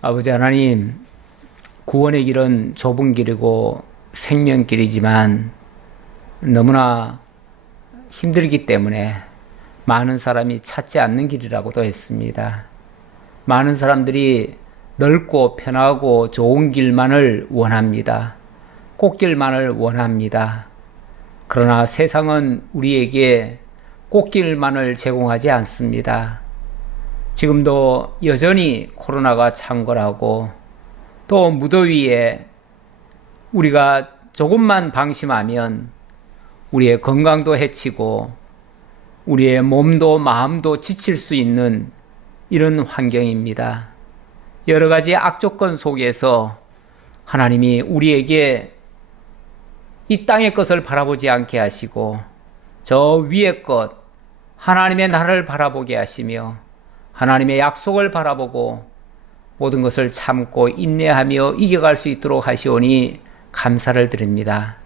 아버지 하나님, 구원의 길은 좁은 길이고 생명길이지만 너무나 힘들기 때문에 많은 사람이 찾지 않는 길이라고도 했습니다. 많은 사람들이 넓고 편하고 좋은 길만을 원합니다. 꽃길만을 원합니다. 그러나 세상은 우리에게 꽃길만을 제공하지 않습니다. 지금도 여전히 코로나가 창궐하고 또 무더위에 우리가 조금만 방심하면 우리의 건강도 해치고 우리의 몸도 마음도 지칠 수 있는 이런 환경입니다. 여러 가지 악조건 속에서 하나님이 우리에게 이 땅의 것을 바라보지 않게 하시고 저 위의 것, 하나님의 나라를 바라보게 하시며 하나님의 약속을 바라보고 모든 것을 참고 인내하며 이겨갈 수 있도록 하시오니 감사를 드립니다.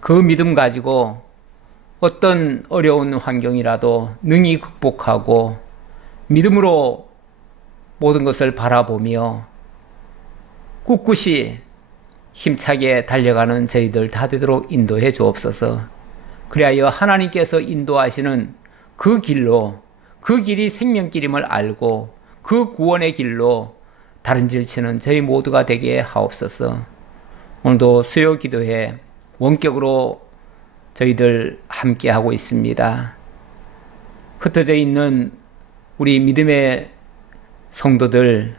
그 믿음 가지고 어떤 어려운 환경이라도 능히 극복하고 믿음으로 모든 것을 바라보며 꿋꿋이 힘차게 달려가는 저희들 다 되도록 인도해 주옵소서. 그리하여 하나님께서 인도하시는 그 길로, 그 길이 생명길임을 알고 그 구원의 길로 다른 질치는 저희 모두가 되게 하옵소서. 오늘도 수요 기도회 원격으로 저희들 함께 하고 있습니다. 흩어져 있는 우리 믿음의 성도들,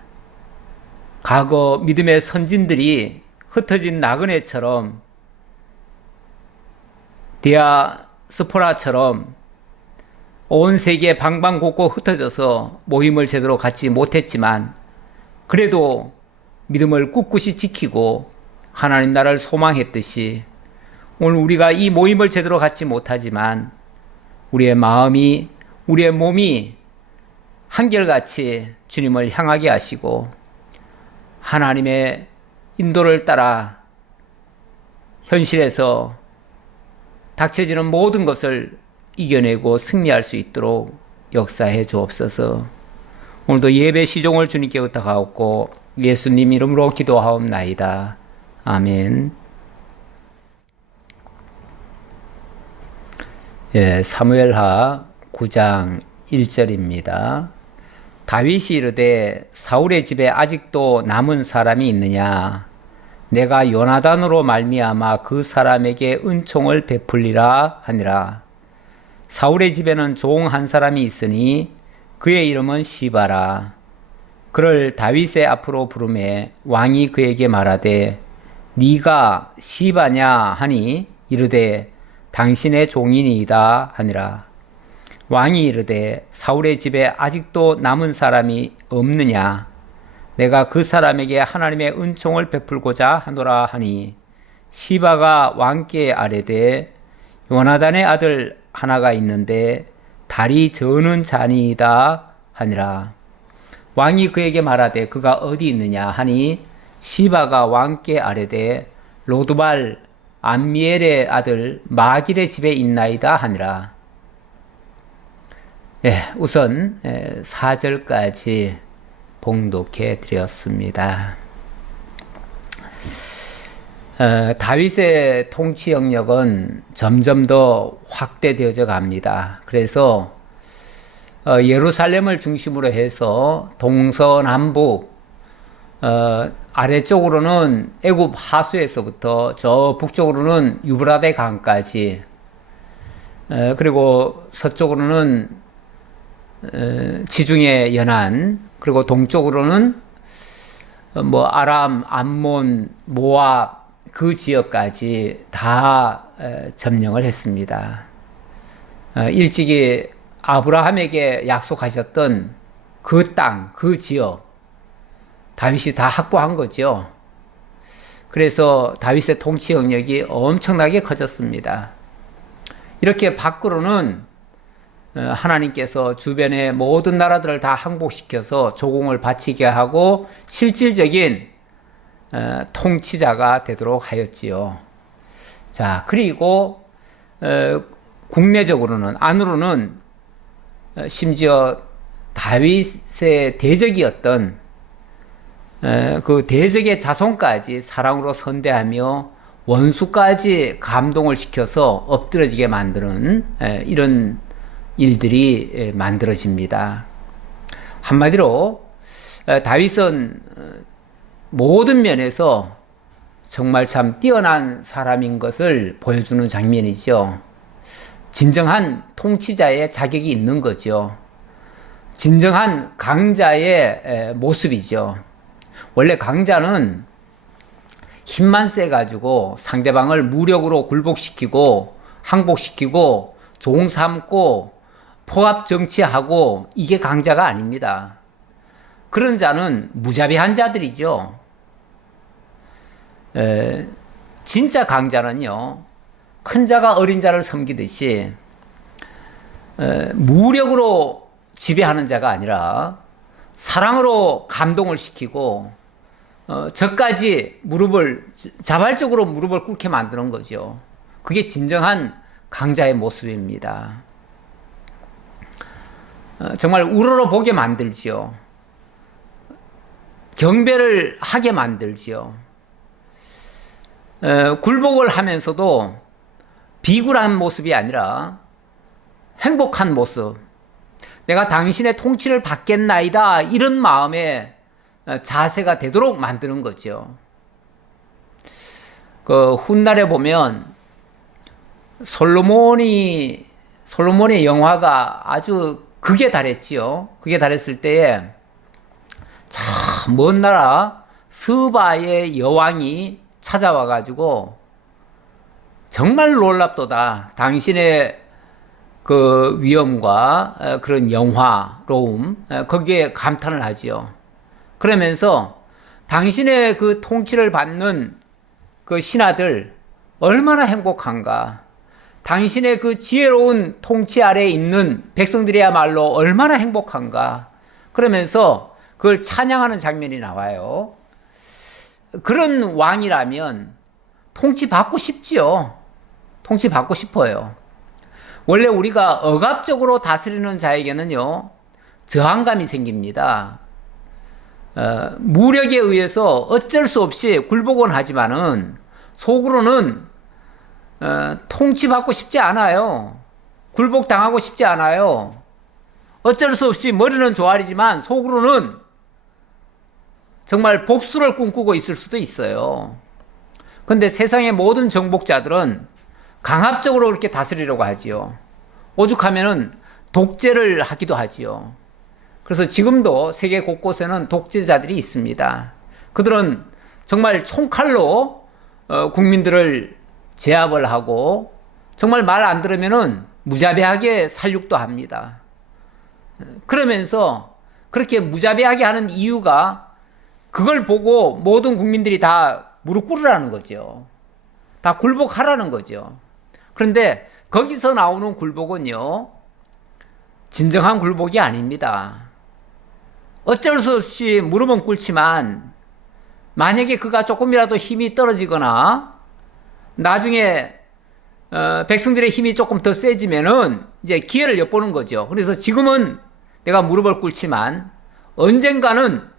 과거 믿음의 선진들이 흩어진 나그네처럼 디아스포라처럼 온 세계 방방곡곡 흩어져서 모임을 제대로 갖지 못했지만 그래도 믿음을 꿋꿋이 지키고 하나님 나라를 소망했듯이 오늘 우리가 이 모임을 제대로 갖지 못하지만 우리의 마음이, 우리의 몸이 한결같이 주님을 향하게 하시고 하나님의 인도를 따라 현실에서 닥쳐지는 모든 것을 이겨내고 승리할 수 있도록 역사해 주옵소서. 오늘도 예배 시종을 주님께 의탁하옵고 예수님 이름으로 기도하옵나이다. 아멘. 사무엘하 9장 1절입니다. 다윗이 이르되 사울의 집에 아직도 남은 사람이 있느냐? 내가 요나단으로 말미암아 그 사람에게 은총을 베풀리라 하니라. 사울의 집에는 종 한 사람이 있으니 그의 이름은 시바라. 그를 다윗의 앞으로 부르매 왕이 그에게 말하되 네가 시바냐 하니 이르되 당신의 종이니이다 하니라. 왕이 이르되 사울의 집에 아직도 남은 사람이 없느냐? 내가 그 사람에게 하나님의 은총을 베풀고자 하노라 하니 시바가 왕께 아뢰되 요나단의 아들 하나가 있는데 다리 저는 자니이다 하니라. 왕이 그에게 말하되 그가 어디 있느냐 하니 시바가 왕께 아뢰되 로드발 암미엘의 아들 마길의 집에 있나이다 하니라. 우선 4절까지 봉독해 드렸습니다. 다윗의 통치 영역은 점점 더 확대되어져 갑니다. 그래서 예루살렘을 중심으로 해서 동서남북 아래쪽으로는 애굽 하수에서부터 저 북쪽으로는 유브라데 강까지 그리고 서쪽으로는 지중해 연안 그리고 동쪽으로는 아람, 암몬, 모압 그 지역까지 다 점령을 했습니다. 일찍이 아브라함에게 약속하셨던 그 땅, 그 지역 다윗이 다 확보한 거죠. 그래서 다윗의 통치 영역이 엄청나게 커졌습니다. 이렇게 밖으로는 하나님께서 주변의 모든 나라들을 다 항복시켜서 조공을 바치게 하고 실질적인 통치자가 되도록 하였지요. 자, 그리고 국내적으로는 안으로는 심지어 다윗의 대적이었던 그 대적의 자손까지 사랑으로 선대하며 원수까지 감동을 시켜서 엎드러지게 만드는 이런 일들이 만들어집니다. 한마디로 다윗은 모든 면에서 정말 참 뛰어난 사람인 것을 보여주는 장면이죠. 진정한 통치자의 자격이 있는 거죠. 진정한 강자의 모습이죠. 원래 강자는 힘만 세가지고 상대방을 무력으로 굴복시키고 항복시키고 종 삼고 포압 정치하고 이게 강자가 아닙니다. 그런 자는 무자비한 자들이죠. 진짜 강자는요, 큰 자가 어린 자를 섬기듯이 무력으로 지배하는 자가 아니라 사랑으로 감동을 시키고 저까지 자발적으로 무릎을 꿇게 만드는 거죠. 그게 진정한 강자의 모습입니다. 정말 우러러 보게 만들지요. 경배를 하게 만들지요. 굴복을 하면서도 비굴한 모습이 아니라 행복한 모습. 내가 당신의 통치를 받겠나이다. 이런 마음의 자세가 되도록 만드는 거죠. 그 훗날에 보면 솔로몬의 영화가 아주 극에 달했지요. 극에 달했을 때에 참 먼 나라 스바의 여왕이 찾아와 가지고 정말 놀랍도다. 당신의 그 위엄과 그런 영화로움 거기에 감탄을 하지요. 그러면서 당신의 그 통치를 받는 그 신하들 얼마나 행복한가. 당신의 그 지혜로운 통치 아래에 있는 백성들이야말로 얼마나 행복한가. 그러면서 그걸 찬양하는 장면이 나와요. 그런 왕이라면 통치받고 싶지요. 통치받고 싶어요. 원래 우리가 억압적으로 다스리는 자에게는요, 저항감이 생깁니다. 무력에 의해서 어쩔 수 없이 굴복은 하지만은 속으로는 통치받고 싶지 않아요. 굴복당하고 싶지 않아요. 어쩔 수 없이 머리는 조아리지만 속으로는 정말 복수를 꿈꾸고 있을 수도 있어요. 그런데 세상의 모든 정복자들은 강압적으로 그렇게 다스리려고 하지요. 오죽하면은 독재를 하기도 하지요. 그래서 지금도 세계 곳곳에는 독재자들이 있습니다. 그들은 정말 총칼로 국민들을 제압을 하고 정말 말 안 들으면은 무자비하게 살육도 합니다. 그러면서 그렇게 무자비하게 하는 이유가 그걸 보고 모든 국민들이 다 무릎 꿇으라는 거죠. 다 굴복하라는 거죠. 그런데 거기서 나오는 굴복은요, 진정한 굴복이 아닙니다. 어쩔 수 없이 무릎은 꿇지만 만약에 그가 조금이라도 힘이 떨어지거나 나중에 백성들의 힘이 조금 더 세지면은 이제 기회를 엿보는 거죠. 그래서 지금은 내가 무릎을 꿇지만 언젠가는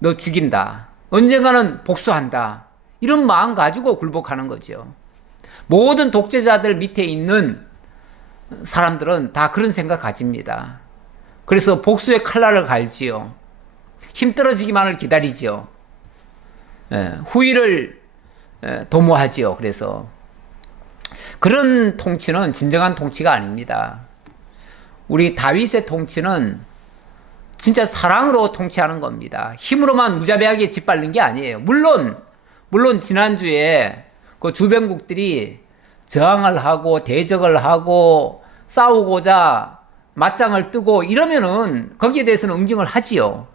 너 죽인다. 언젠가는 복수한다. 이런 마음 가지고 굴복하는 거죠. 모든 독재자들 밑에 있는 사람들은 다 그런 생각 가집니다. 그래서 복수의 칼날을 갈지요. 힘 떨어지기만을 기다리지요. 후위를 도모하지요. 그래서 그런 통치는 진정한 통치가 아닙니다. 우리 다윗의 통치는 진짜 사랑으로 통치하는 겁니다. 힘으로만 무자비하게 짓밟는 게 아니에요. 물론 지난주에 그 주변국들이 저항을 하고 대적을 하고 싸우고자 맞짱을 뜨고 이러면은 거기에 대해서는 응징을 하지요.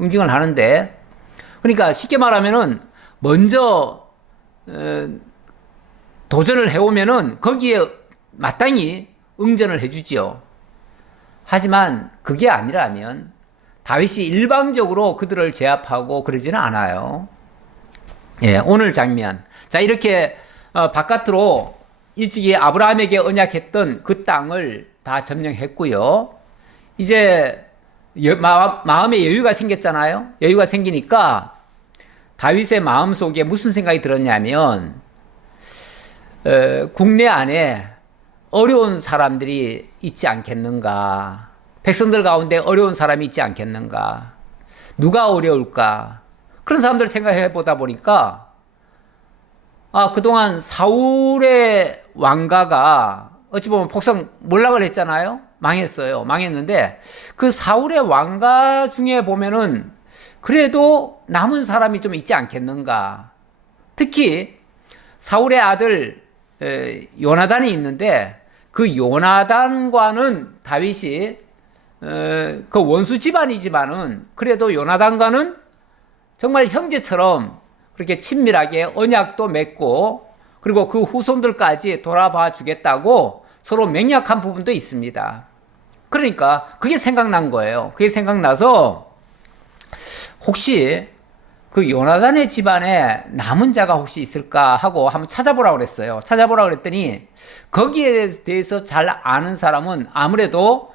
응징을 하는데, 그러니까 쉽게 말하면은 먼저 도전을 해오면은 거기에 마땅히 응전을 해주지요. 하지만 그게 아니라면 다윗이 일방적으로 그들을 제압하고 그러지는 않아요. 예, 오늘 장면. 자, 이렇게 바깥으로 일찍이 아브라함에게 언약했던 그 땅을 다 점령했고요. 이제 마음에 여유가 생겼잖아요. 여유가 생기니까 다윗의 마음속에 무슨 생각이 들었냐면 국내 안에 어려운 사람들이 있지 않겠는가, 백성들 가운데 어려운 사람이 있지 않겠는가, 누가 어려울까, 그런 사람들 생각해 보다 보니까 그동안 사울의 왕가가 어찌 보면 폭성 몰락을 했잖아요. 망했어요. 망했는데 그 사울의 왕가 중에 보면은 그래도 남은 사람이 좀 있지 않겠는가. 특히 사울의 아들 요나단이 있는데 그 요나단과는 다윗이 그 원수 집안이지만은 그래도 요나단과는 정말 형제처럼 그렇게 친밀하게 언약도 맺고 그리고 그 후손들까지 돌아봐 주겠다고 서로 맹약한 부분도 있습니다. 그러니까 그게 생각난 거예요. 그게 생각나서 혹시 그 요나단의 집안에 남은 자가 혹시 있을까 하고 한번 찾아보라고 그랬어요. 찾아보라고 그랬더니 거기에 대해서 잘 아는 사람은 아무래도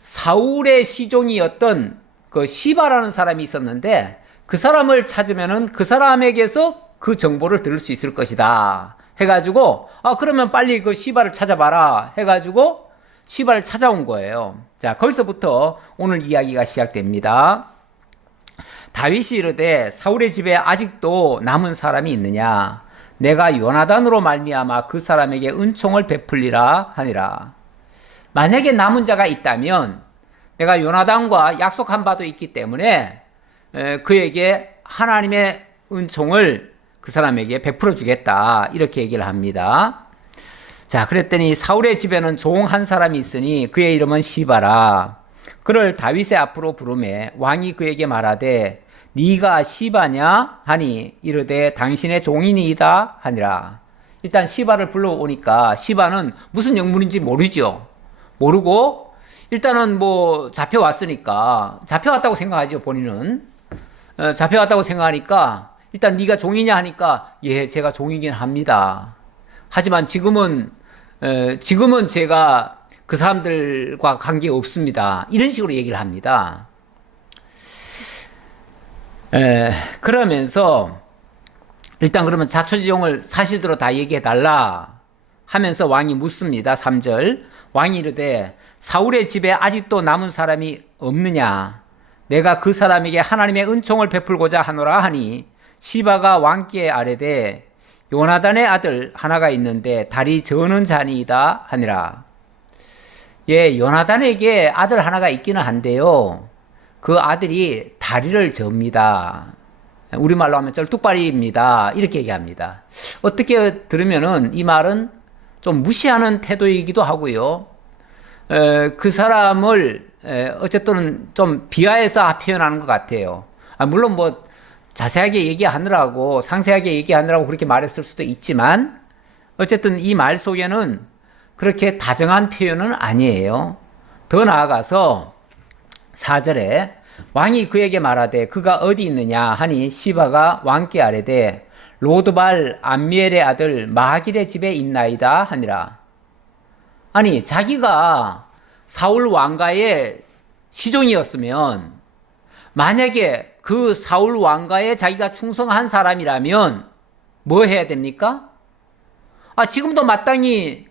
사울의 시종이었던 그 시바라는 사람이 있었는데 그 사람을 찾으면은 그 사람에게서 그 정보를 들을 수 있을 것이다 해가지고 그러면 빨리 그 시바를 찾아봐라 해가지고 시바를 찾아온 거예요. 자, 거기서부터 오늘 이야기가 시작됩니다. 다윗이 이르되 사울의 집에 아직도 남은 사람이 있느냐, 내가 요나단으로 말미암아 그 사람에게 은총을 베풀리라 하니라. 만약에 남은 자가 있다면 내가 요나단과 약속한 바도 있기 때문에 그에게 하나님의 은총을 그 사람에게 베풀어 주겠다, 이렇게 얘기를 합니다. 자, 그랬더니 사울의 집에는 종 한 사람이 있으니 그의 이름은 시바라. 그를 다윗의 앞으로 부르매 왕이 그에게 말하되 네가 시바냐 하니 이르되 당신의 종이니이다 하니라. 일단 시바를 불러오니까 시바는 무슨 영문인지 모르죠. 모르고 일단은 뭐 잡혀왔으니까 잡혀왔다고 생각하죠. 본인은 잡혀왔다고 생각하니까 일단 네가 종이냐 하니까 예, 제가 종이긴 합니다. 하지만 지금은 제가 그 사람들과 관계 없습니다. 이런 식으로 얘기를 합니다. 그러면서 일단 그러면 자초지종을 사실대로 다 얘기해 달라 하면서 왕이 묻습니다. 3절 왕이 이르되 사울의 집에 아직도 남은 사람이 없느냐, 내가 그 사람에게 하나님의 은총을 베풀고자 하노라 하니 시바가 왕께 아뢰되 요나단의 아들 하나가 있는데 다리 저는 자니이다 하니라. 예, 요나단에게 아들 하나가 있기는 한데요, 그 아들이 다리를 접니다. 우리말로 하면 쩔뚝발이입니다. 이렇게 얘기합니다. 어떻게 들으면은 이 말은 좀 무시하는 태도이기도 하고요. 그 사람을 어쨌든 좀 비하해서 표현하는 것 같아요. 물론 뭐 자세하게 얘기하느라고 상세하게 얘기하느라고 그렇게 말했을 수도 있지만 어쨌든 이 말 속에는 그렇게 다정한 표현은 아니에요. 더 나아가서 4절에 왕이 그에게 말하되 그가 어디 있느냐 하니 시바가 왕께 아뢰되 로드발 암미엘의 아들 마길의 집에 있나이다 하니라. 아니, 자기가 사울 왕가의 시종이었으면 만약에 그 사울 왕가에 자기가 충성한 사람이라면 뭐 해야 됩니까? 지금도 마땅히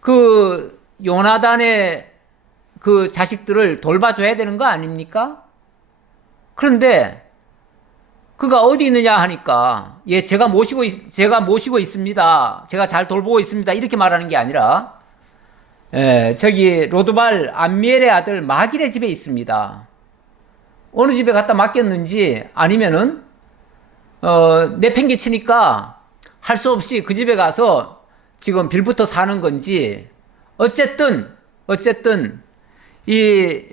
그 요나단의 그 자식들을 돌봐줘야 되는 거 아닙니까? 그런데 그가 어디 있느냐 하니까 예, 제가 모시고 있습니다. 제가 잘 돌보고 있습니다. 이렇게 말하는 게 아니라 저기 로드발 암미엘의 아들 마길의 집에 있습니다. 어느 집에 갖다 맡겼는지 아니면은 내팽개치니까 할 수 없이 그 집에 가서 지금 빌부터 사는 건지 어쨌든 이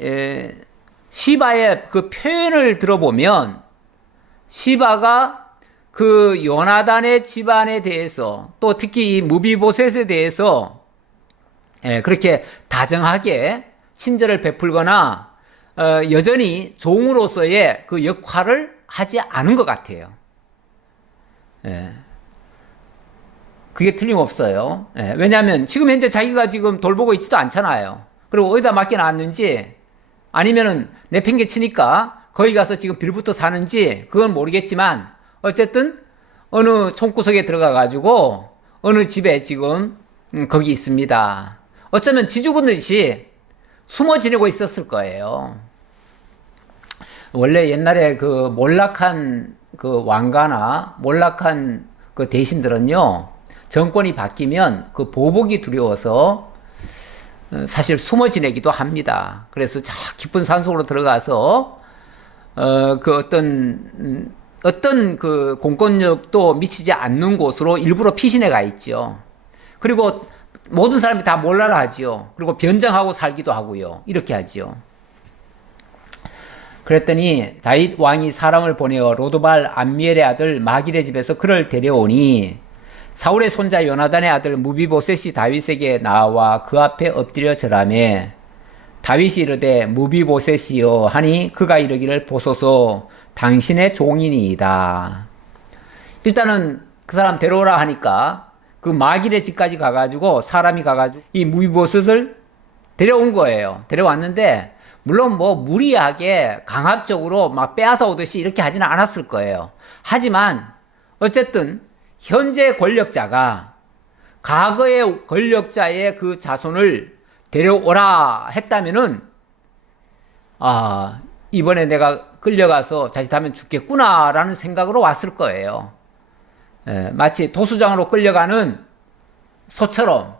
시바의 그 표현을 들어보면 시바가 그 요나단의 집안에 대해서 또 특히 이 무비보셋에 대해서 그렇게 다정하게 친절을 베풀거나 여전히 종으로서의 그 역할을 하지 않은 것 같아요. 그게 틀림없어요. 왜냐하면 지금 현재 자기가 지금 돌보고 있지도 않잖아요. 그리고 어디다 맡겨놨는지 아니면은 내팽개치니까 거기 가서 지금 빌부터 사는지 그건 모르겠지만 어쨌든 어느 총구석에 들어가 가지고 어느 집에 지금 거기 있습니다. 어쩌면 지죽은 듯이 숨어 지내고 있었을 거예요. 원래 옛날에 그 몰락한 그 왕가나 몰락한 그 대신들은요, 정권이 바뀌면 그 보복이 두려워서 사실 숨어 지내기도 합니다. 그래서 저 깊은 산속으로 들어가서 그 어떤 그 공권력도 미치지 않는 곳으로 일부러 피신해 가 있죠. 그리고 모든 사람이 다 몰라라 하지요. 그리고 변장하고 살기도 하고요. 이렇게 하지요. 그랬더니 다윗 왕이 사람을 보내어 로도발 암미엘의 아들 마길의 집에서 그를 데려오니 사울의 손자 요나단의 아들 무비보셋이 다윗에게 나와 그 앞에 엎드려 절하매 다윗이 이르되 무비보셋이여 하니 그가 이르기를 보소서 당신의 종이니이다. 일단은 그 사람 데려오라 하니까 그 마길의 집까지 가가지고 사람이 가가지고 이 무비보셋을 데려온 거예요. 데려왔는데 물론 뭐 무리하게 강압적으로 막 빼앗아 오듯이 이렇게 하지는 않았을 거예요. 하지만 어쨌든 현재 권력자가 과거의 권력자의 그 자손을 데려오라 했다면은 이번에 내가 끌려가서 자칫하면 죽겠구나라는 생각으로 왔을 거예요. 마치 도수장으로 끌려가는 소처럼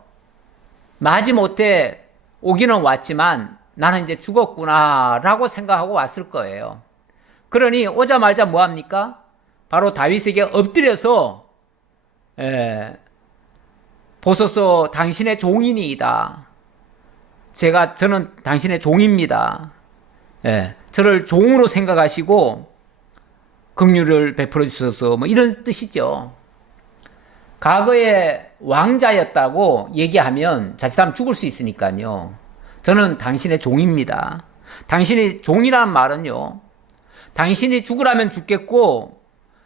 마지못해 오기는 왔지만 나는 이제 죽었구나라고 생각하고 왔을 거예요. 그러니 오자마자 뭐합니까? 바로 다윗에게 엎드려서 보소서 당신의 종이니이다. 저는 당신의 종입니다. 저를 종으로 생각하시고 긍휼을 베풀어 주셔서 뭐 이런 뜻이죠. 과거에 왕자였다고 얘기하면 자칫하면 죽을 수 있으니까요. 저는 당신의 종입니다. 당신이 종이라는 말은요, 당신이 죽으라면 죽겠고,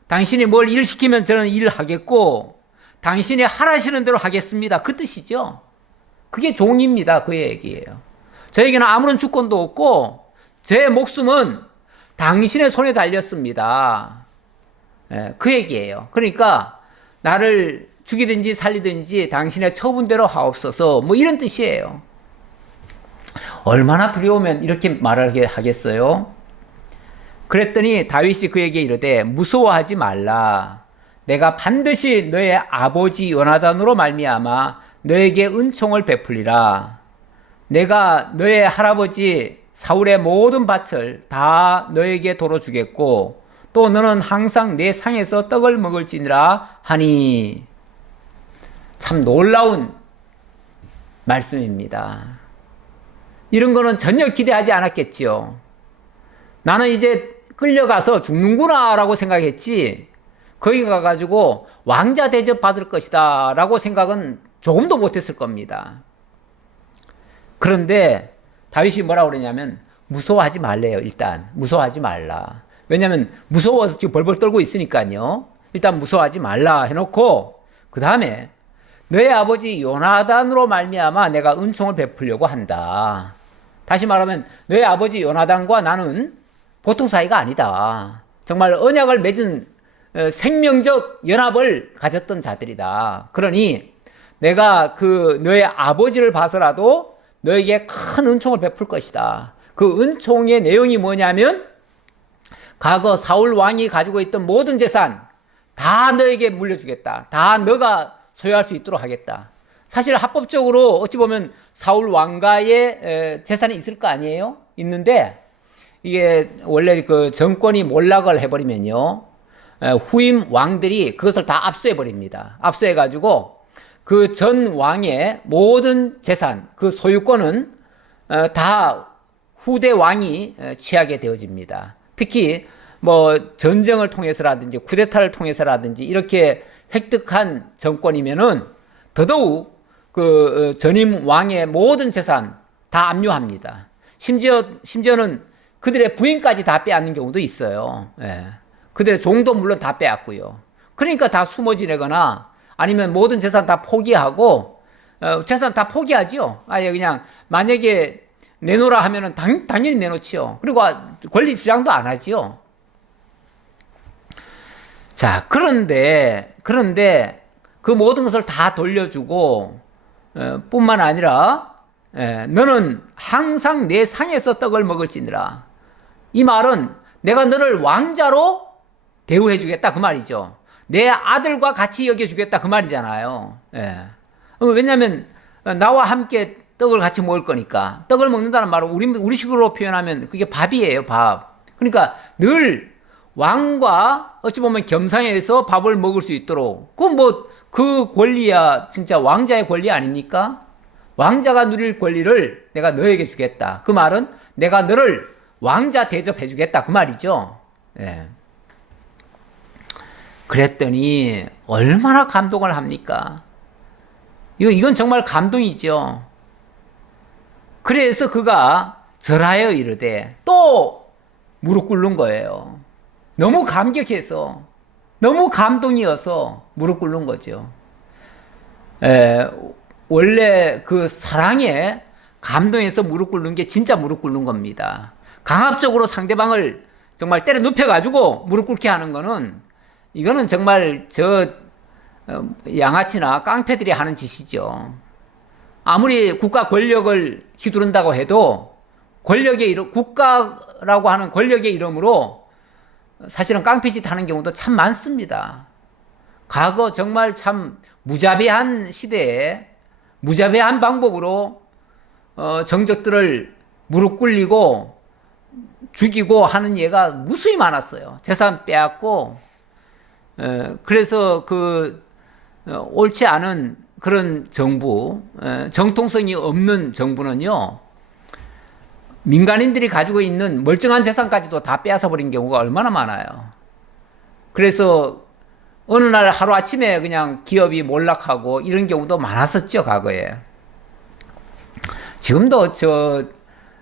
당신이 뭘 일 시키면 저는 일을 하겠고, 당신이 하라시는 대로 하겠습니다. 그 뜻이죠. 그게 종입니다. 그 얘기예요. 저에게는 아무런 주권도 없고, 제 목숨은 당신의 손에 달렸습니다. 그 얘기예요. 그러니까 나를 죽이든지 살리든지 당신의 처분대로 하옵소서, 뭐 이런 뜻이에요. 얼마나 두려우면 이렇게 말을 하겠어요? 그랬더니 다윗이 그에게 이르되 무서워하지 말라. 내가 반드시 너의 아버지 요나단으로 말미암아 너에게 은총을 베풀리라. 내가 너의 할아버지 사울의 모든 밭을 다 너에게 도로 주겠고 또 너는 항상 내 상에서 떡을 먹을지니라 하니. 참 놀라운 말씀입니다. 이런 거는 전혀 기대하지 않았겠지요. 나는 이제 끌려가서 죽는구나 라고 생각했지, 거기 가가지고 왕자 대접 받을 것이다 라고 생각은 조금도 못했을 겁니다. 그런데 다윗이 뭐라고 그러냐면 무서워하지 말래요. 일단 무서워하지 말라. 왜냐하면 무서워서 지금 벌벌 떨고 있으니까요. 일단 무서워하지 말라 해놓고 그 다음에 너의 아버지 요나단으로 말미암아 내가 은총을 베풀려고 한다. 다시 말하면 너의 아버지 요나단과 나는 보통 사이가 아니다. 정말 언약을 맺은 생명적 연합을 가졌던 자들이다. 그러니 내가 그 너의 아버지를 봐서라도 너에게 큰 은총을 베풀 것이다. 그 은총의 내용이 뭐냐면 과거 사울 왕이 가지고 있던 모든 재산 다 너에게 물려주겠다. 다 너가 소유할 수 있도록 하겠다. 사실 합법적으로 어찌 보면 사울 왕가의 재산이 있을 거 아니에요? 있는데 이게 원래 그 정권이 몰락을 해버리면요, 후임 왕들이 그것을 다 압수해 버립니다. 압수해 가지고 그 전 왕의 모든 재산, 그 소유권은 다 후대 왕이 취하게 되어집니다. 특히 뭐 전쟁을 통해서라든지 쿠데타를 통해서라든지 이렇게 획득한 정권이면은 더더욱 그 전임 왕의 모든 재산 다 압류합니다. 심지어는 그들의 부인까지 다 빼앗는 경우도 있어요. 그들의 종도 물론 다 빼앗고요. 그러니까 다 숨어 지내거나 아니면 모든 재산 다 포기하고, 재산 다 포기하지요. 아예 그냥 만약에 내놓으라 하면은 당연히 내놓지요. 그리고 권리 주장도 안 하지요. 자, 그런데 그 모든 것을 다 돌려주고 뿐만 아니라 너는 항상 내 상에서 떡을 먹을지니라. 이 말은 내가 너를 왕자로 대우해 주겠다 그 말이죠. 내 아들과 같이 여겨주겠다 그 말이잖아요. 왜냐하면 나와 함께 떡을 같이 먹을 거니까. 떡을 먹는다는 말은 우리식으로 표현하면 그게 밥이에요, 밥. 그러니까 늘 왕과 어찌 보면 겸상해서 밥을 먹을 수 있도록 그 권리야 진짜 왕자의 권리 아닙니까? 왕자가 누릴 권리를 내가 너에게 주겠다. 그 말은 내가 너를 왕자 대접해 주겠다 그 말이죠. 그랬더니 얼마나 감동을 합니까? 이건 정말 감동이죠. 그래서 그가 절하여 이르되 또 무릎 꿇는 거예요. 너무 감격해서, 너무 감동이어서 무릎 꿇는 거죠. 원래 그 사랑에 감동해서 무릎 꿇는 게 진짜 무릎 꿇는 겁니다. 강압적으로 상대방을 정말 때려 눕혀가지고 무릎 꿇게 하는 거는 이거는 정말 양아치나 깡패들이 하는 짓이죠. 아무리 국가 권력을 휘두른다고 해도 국가라고 하는 권력의 이름으로 사실은 깡패짓 하는 경우도 참 많습니다. 과거 정말 참 무자비한 시대에 무자비한 방법으로 정적들을 무릎 꿇리고 죽이고 하는 예가 무수히 많았어요. 재산 빼앗고 그래서 옳지 않은 그런 정부, 정통성이 없는 정부는요, 민간인들이 가지고 있는 멀쩡한 재산까지도 다 빼앗아 버린 경우가 얼마나 많아요. 그래서 어느 날 하루아침에 그냥 기업이 몰락하고 이런 경우도 많았었죠, 과거에. 지금도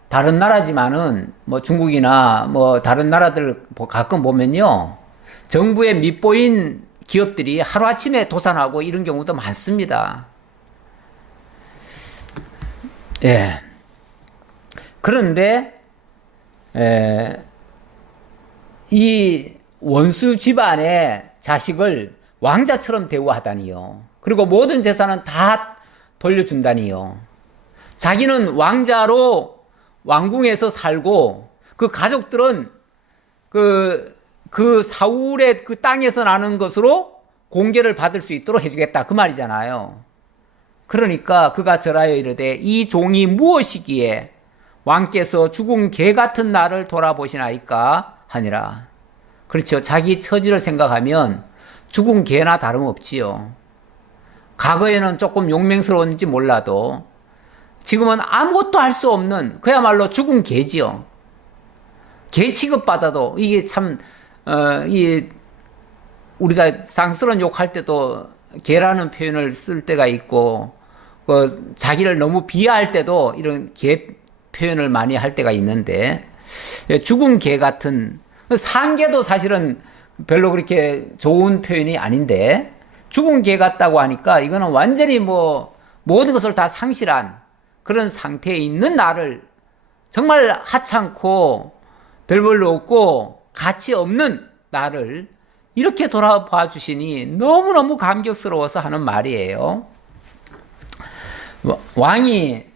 다른 나라지만은 뭐 중국이나 뭐 다른 나라들 가끔 보면요, 정부에 밑보인 기업들이 하루아침에 도산하고 이런 경우도 많습니다. 그런데 이 원수 집안의 자식을 왕자처럼 대우하다니요. 그리고 모든 재산은 다 돌려준다니요. 자기는 왕자로 왕궁에서 살고 그 가족들은 그 사울의 그 땅에서 나는 것으로 공개를 받을 수 있도록 해주겠다 그 말이잖아요. 그러니까 그가 절하여 이르되 이 종이 무엇이기에 왕께서 죽은 개 같은 나를 돌아보시나이까 하니라. 그렇죠. 자기 처지를 생각하면 죽은 개나 다름없지요. 과거에는 조금 용맹스러운지 몰라도 지금은 아무것도 할 수 없는 그야말로 죽은 개지요. 개 취급받아도 이게 참 우리가 쌍스러운 욕할 때도 개라는 표현을 쓸 때가 있고 자기를 너무 비하할 때도 이런 개 표현을 많이 할 때가 있는데, 죽은 개 같은, 산 개도 사실은 별로 그렇게 좋은 표현이 아닌데 죽은 개 같다고 하니까 이거는 완전히 모든 것을 다 상실한 그런 상태에 있는 나를 정말 하찮고 별 볼로 없고 가치 없는 나를 이렇게 돌아봐 주시니 너무너무 감격스러워서 하는 말이에요. 왕이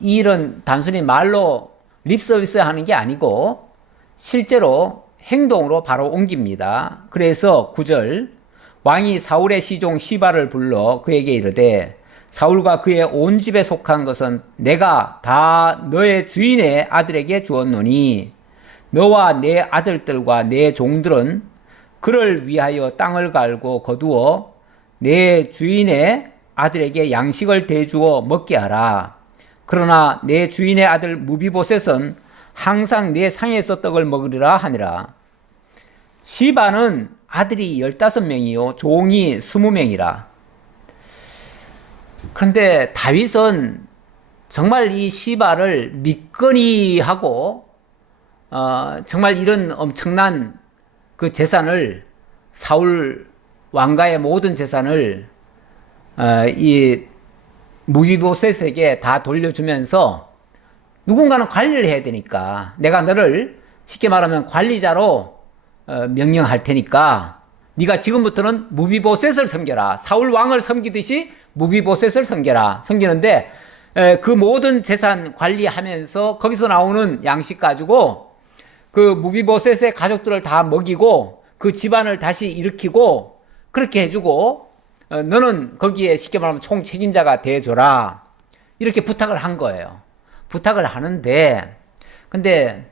이 일은 단순히 말로 립서비스 하는 게 아니고 실제로 행동으로 바로 옮깁니다. 그래서 9절 왕이 사울의 시종 시바를 불러 그에게 이르되 사울과 그의 온 집에 속한 것은 내가 다 너의 주인의 아들에게 주었노니 너와 내 아들들과 내 종들은 그를 위하여 땅을 갈고 거두어 내 주인의 아들에게 양식을 대주어 먹게 하라. 그러나 내 주인의 아들 무비보셋은 항상 내 상에서 떡을 먹으리라 하니라. 시바는 아들이 15명이요 종이 20명이라. 그런데 다윗은 정말 이 시바를 믿거니 하고 정말 이런 엄청난 그 재산을 사울 왕가의 모든 재산을 이 무비보셋에게 다 돌려주면서 누군가는 관리를 해야 되니까 내가 너를 쉽게 말하면 관리자로 명령할 테니까 네가 지금부터는 무비보셋을 섬겨라. 사울 왕을 섬기듯이 무비보셋을 섬기는데 그 모든 재산 관리하면서 거기서 나오는 양식 가지고 그 무비보셋의 가족들을 다 먹이고 그 집안을 다시 일으키고 그렇게 해주고 너는 거기에 쉽게 말하면 총책임자가 돼줘라. 이렇게 부탁을 한 거예요. 부탁을 하는데 근데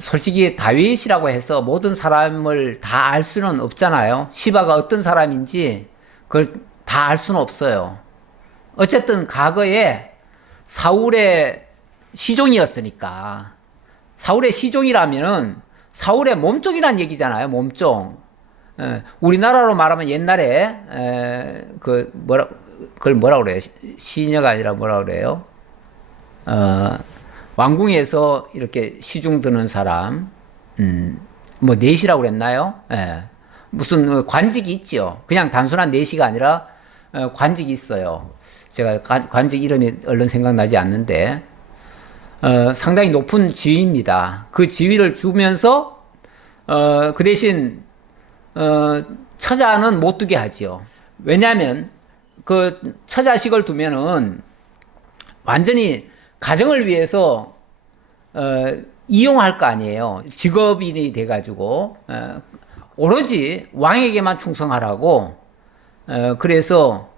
솔직히 다윗이라고 해서 모든 사람을 다 알 수는 없잖아요. 시바가 어떤 사람인지 그걸 다 알 수는 없어요. 어쨌든 과거에 사울의 시종이었으니까 사울의 시종이라면은 사울의 몸종이란 얘기잖아요. 몸종. 우리나라로 말하면 옛날에 그걸 뭐라 그래요? 시녀가 아니라 뭐라 그래요? 왕궁에서 이렇게 시중 드는 사람, 뭐 내시라고 그랬나요? 예. 무슨 관직이 있죠. 그냥 단순한 내시가 아니라 관직이 있어요. 제가 관직 이름이 얼른 생각나지 않는데 상당히 높은 지위입니다. 그 지위를 주면서 그 대신 처자는 못 두게 하지요. 왜냐하면 그 처자식을 두면은 완전히 가정을 위해서 이용할 거 아니에요. 직업인이 돼가지고 오로지 왕에게만 충성하라고 그래서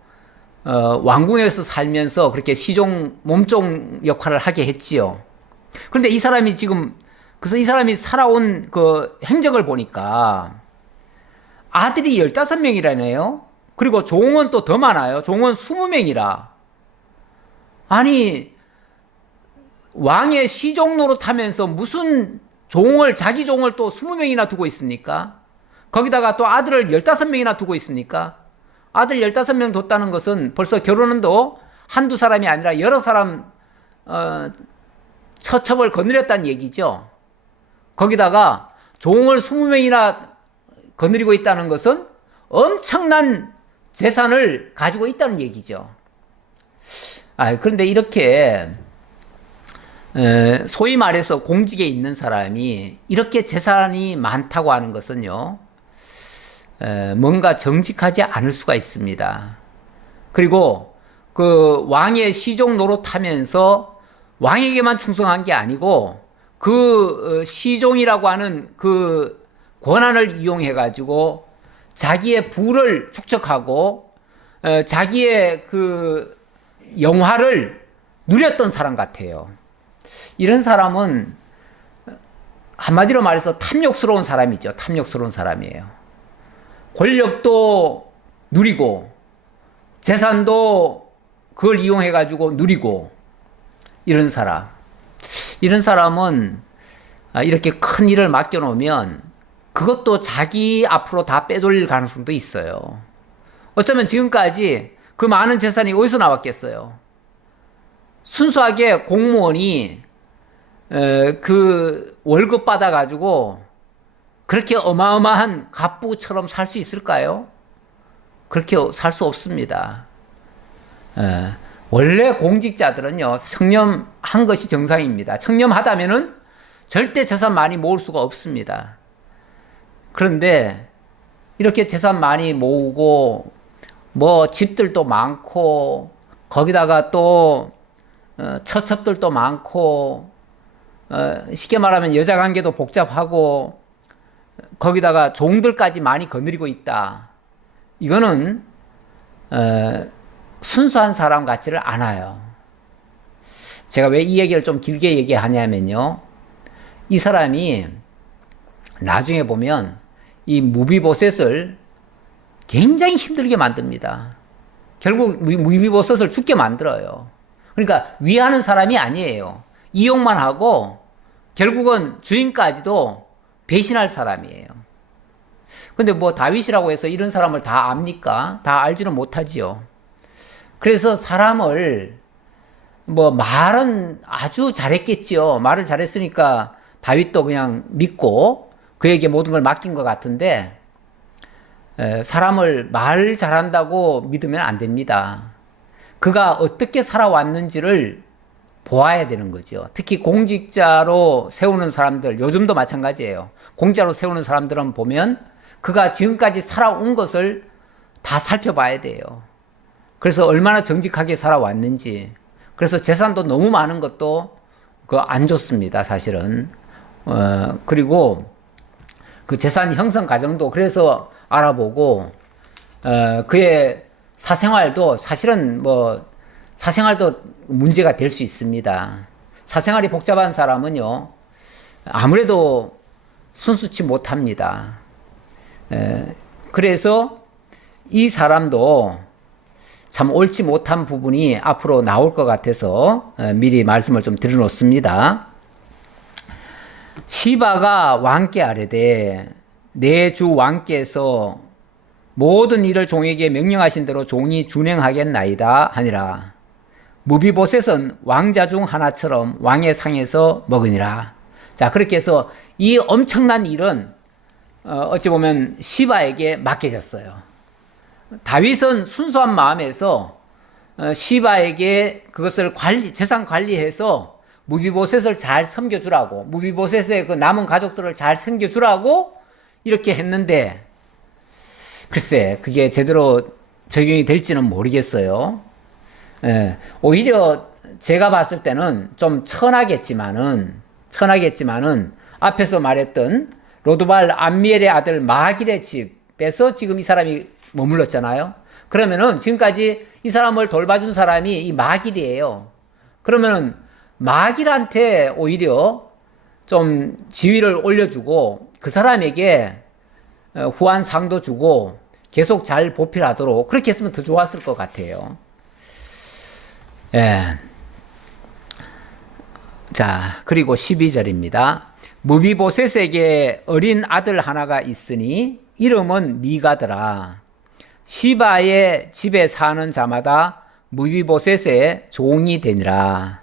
왕궁에서 살면서 그렇게 시종 몸종 역할을 하게 했지요. 그런데 이 사람이 지금 그래서 이 사람이 살아온 그 행적을 보니까 아들이 15명이라네요. 그리고 종은 또 더 많아요. 종은 20명이라. 아니 왕의 시종 노릇하면서 무슨 자기 종을 또 20명이나 두고 있습니까? 거기다가 또 아들을 15명이나 두고 있습니까? 아들 15명 뒀다는 것은 벌써 결혼도 한두 사람이 아니라 여러 사람 처첩을 거느렸다는 얘기죠. 거기다가 종을 20명이나 거느리고 있다는 것은 엄청난 재산을 가지고 있다는 얘기죠. 그런데 이렇게 소위 말해서 공직에 있는 사람이 이렇게 재산이 많다고 하는 것은요, 뭔가 정직하지 않을 수가 있습니다. 그리고 그 왕의 시종 노릇하면서 왕에게만 충성한 게 아니고 그 시종이라고 하는 그 권한을 이용해 가지고 자기의 부를 축적하고 자기의 그 영화를 누렸던 사람 같아요. 이런 사람은 한마디로 말해서 탐욕스러운 사람이죠. 탐욕스러운 사람이에요. 권력도 누리고 재산도 그걸 이용해 가지고 누리고 이런 사람은 이렇게 큰 일을 맡겨놓으면 그것도 자기 앞으로 다 빼돌릴 가능성도 있어요. 어쩌면 지금까지 그 많은 재산이 어디서 나왔겠어요? 순수하게 공무원이 그 월급 받아가지고 그렇게 어마어마한 갑부처럼 살 수 있을까요? 그렇게 살 수 없습니다. 원래 공직자들은요, 청렴한 것이 정상입니다. 청렴하다면은 절대 재산 많이 모을 수가 없습니다. 그런데 이렇게 재산 많이 모으고 뭐 집들도 많고 거기다가 또 처첩들도 많고 쉽게 말하면 여자 관계도 복잡하고 거기다가 종들까지 많이 거느리고 있다. 이거는 순수한 사람 같지를 않아요. 제가 왜 이 얘기를 좀 길게 얘기하냐면요, 이 사람이 나중에 보면 이 무비보셋을 굉장히 힘들게 만듭니다. 결국 무비보셋을 죽게 만들어요. 그러니까 위하는 사람이 아니에요. 이용만 하고 결국은 주인까지도 배신할 사람이에요. 근데 뭐 다윗이라고 해서 이런 사람을 다 압니까? 다 알지는 못하지요. 그래서 사람을 뭐 말은 아주 잘했겠지요. 말을 잘했으니까 다윗도 그냥 믿고 그에게 모든 걸 맡긴 것 같은데 사람을 말 잘한다고 믿으면 안 됩니다. 그가 어떻게 살아왔는지를 보아야 되는 거죠. 특히 공직자로 세우는 사람들, 요즘도 마찬가지예요. 공직자로 세우는 사람들은 보면 그가 지금까지 살아온 것을 다 살펴봐야 돼요. 그래서 얼마나 정직하게 살아왔는지. 그래서 재산도 너무 많은 것도 그 안 좋습니다, 사실은. 그리고 그 재산 형성 과정도 그래서 알아보고, 그의 사생활도 사실은 사생활도 문제가 될 수 있습니다. 사생활이 복잡한 사람은요, 아무래도 순수치 못합니다. 그래서 이 사람도 참 옳지 못한 부분이 앞으로 나올 것 같아서 미리 말씀을 좀 드려놓습니다. 시바가 왕께 아뢰되 내 주 왕께서 모든 일을 종에게 명령하신 대로 종이 준행하겠나이다 하니라. 무비보셋은 왕자 중 하나처럼 왕의 상에서 먹으니라. 자, 그렇게 해서 이 엄청난 일은 어찌 보면 시바에게 맡겨졌어요. 다윗은 순수한 마음에서 시바에게 그것을 재산 관리해서 무비보셋을 잘 섬겨주라고, 무비보셋의 그 남은 가족들을 잘 섬겨주라고 이렇게 했는데, 글쎄, 그게 제대로 적용이 될지는 모르겠어요. 오히려 제가 봤을 때는 좀 천하겠지만은 앞에서 말했던 로드발 암미엘의 아들 마길의 집에서 지금 이 사람이 머물렀잖아요. 그러면은 지금까지 이 사람을 돌봐준 사람이 이 마길이에요. 그러면은 마길한테 오히려 좀 지위를 올려주고 그 사람에게 후한상도 주고 계속 잘 보필하도록 그렇게 했으면 더 좋았을 것 같아요. 예. 자, 그리고 12절입니다. 무비보셋에게 어린 아들 하나가 있으니 이름은 미가더라. 시바의 집에 사는 자마다 무비보셋의 종이 되니라.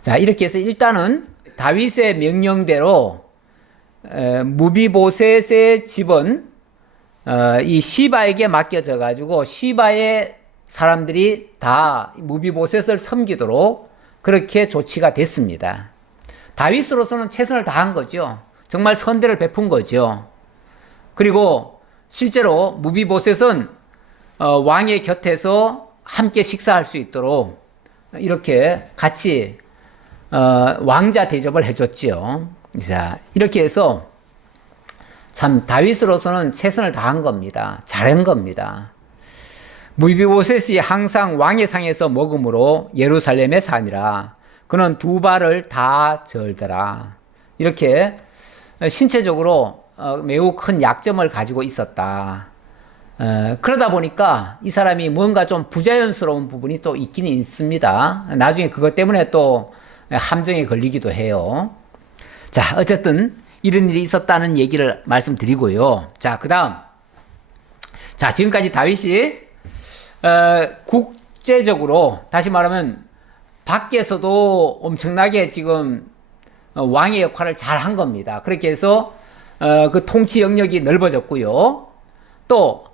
자, 이렇게 해서 일단은 다윗의 명령대로 무비보셋의 집은 이 시바에게 맡겨져 가지고 시바의 사람들이 다 무비보셋을 섬기도록 그렇게 조치가 됐습니다. 다윗으로서는 최선을 다한 거죠. 정말 선대를 베푼 거죠. 그리고 실제로 무비보셋은 왕의 곁에서 함께 식사할 수 있도록 이렇게 같이 왕자 대접을 해줬지요. 자, 이렇게 해서 참 다윗으로서는 최선을 다한 겁니다. 잘한 겁니다. 무비보셋이 항상 왕의 상에서 먹음으로 예루살렘에 사니라. 그는 두 발을 다 절더라. 이렇게 신체적으로 매우 큰 약점을 가지고 있었다. 그러다 보니까 이 사람이 뭔가 좀 부자연스러운 부분이 또 있기는 있습니다. 나중에 그것 때문에 또 함정에 걸리기도 해요. 자, 어쨌든 이런 일이 있었다는 얘기를 말씀드리고요. 자, 그 다음. 자, 지금까지 다윗이 국제적으로, 다시 말하면 밖에서도 엄청나게 지금 왕의 역할을 잘 한 겁니다. 그렇게 해서 그 통치 영역이 넓어졌고요. 또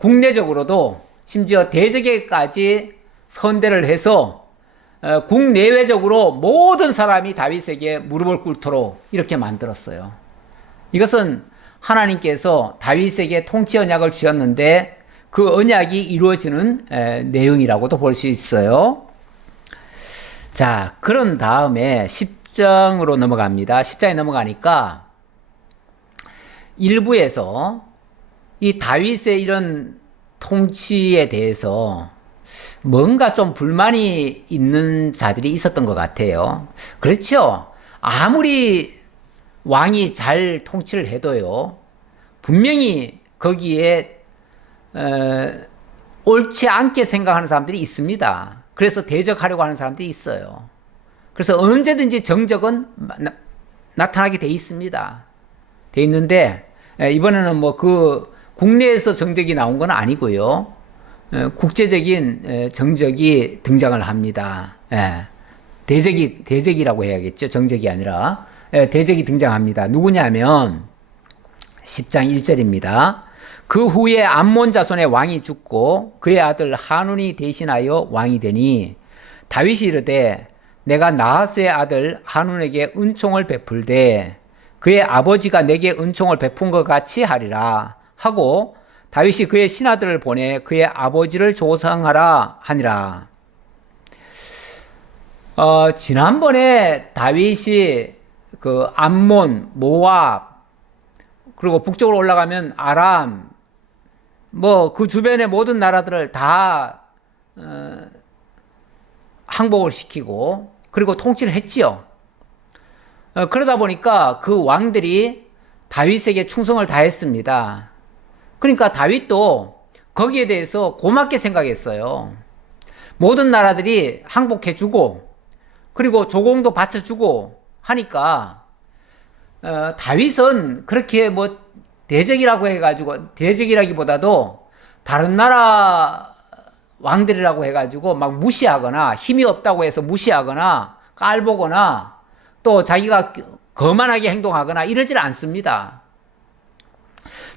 국내적으로도 심지어 대적에까지 선대를 해서 국내외적으로 모든 사람이 다윗에게 무릎을 꿇도록 이렇게 만들었어요. 이것은 하나님께서 다윗에게 통치 언약을 주셨는데 그 언약이 이루어지는 내용이라고도 볼 수 있어요. 자, 그런 다음에 10장으로 넘어갑니다. 10장에 넘어가니까 일부에서 이 다윗의 이런 통치에 대해서 뭔가 좀 불만이 있는 자들이 있었던 것 같아요. 그렇죠. 아무리 왕이 잘 통치를 해도요, 분명히 거기에 옳지 않게 생각하는 사람들이 있습니다. 그래서 대적하려고 하는 사람들이 있어요. 그래서 언제든지 정적은 나타나게 돼 있습니다. 돼 있는데 이번에는 뭐 그 국내에서 정적이 나온 건 아니고요. 국제적인 정적이 등장을 합니다. 대적이라고 해야겠죠. 정적이 아니라 대적이 등장합니다. 누구냐면 10장 1절입니다. 그 후에 암몬 자손의 왕이 죽고 그의 아들 하눈이 대신하여 왕이 되니 다윗이 이르되 내가 나하스의 아들 하눈에게 은총을 베풀되 그의 아버지가 내게 은총을 베푼 것 같이 하리라. 하고 다윗이 그의 신하들을 보내 그의 아버지를 조상하라 하니라. 지난번에 다윗이 그 암몬, 모압, 그리고 북쪽으로 올라가면 아람, 뭐 그 주변의 모든 나라들을 다 항복을 시키고 그리고 통치를 했지요. 그러다 보니까 그 왕들이 다윗에게 충성을 다했습니다. 그러니까 다윗도 거기에 대해서 고맙게 생각했어요. 모든 나라들이 항복해주고 그리고 조공도 바쳐주고 하니까 다윗은 그렇게 뭐 대적이라고 해가지고, 대적이라기보다도 다른 나라 왕들이라고 해가지고 막 무시하거나 힘이 없다고 해서 무시하거나 깔보거나 또 자기가 거만하게 행동하거나 이러질 않습니다.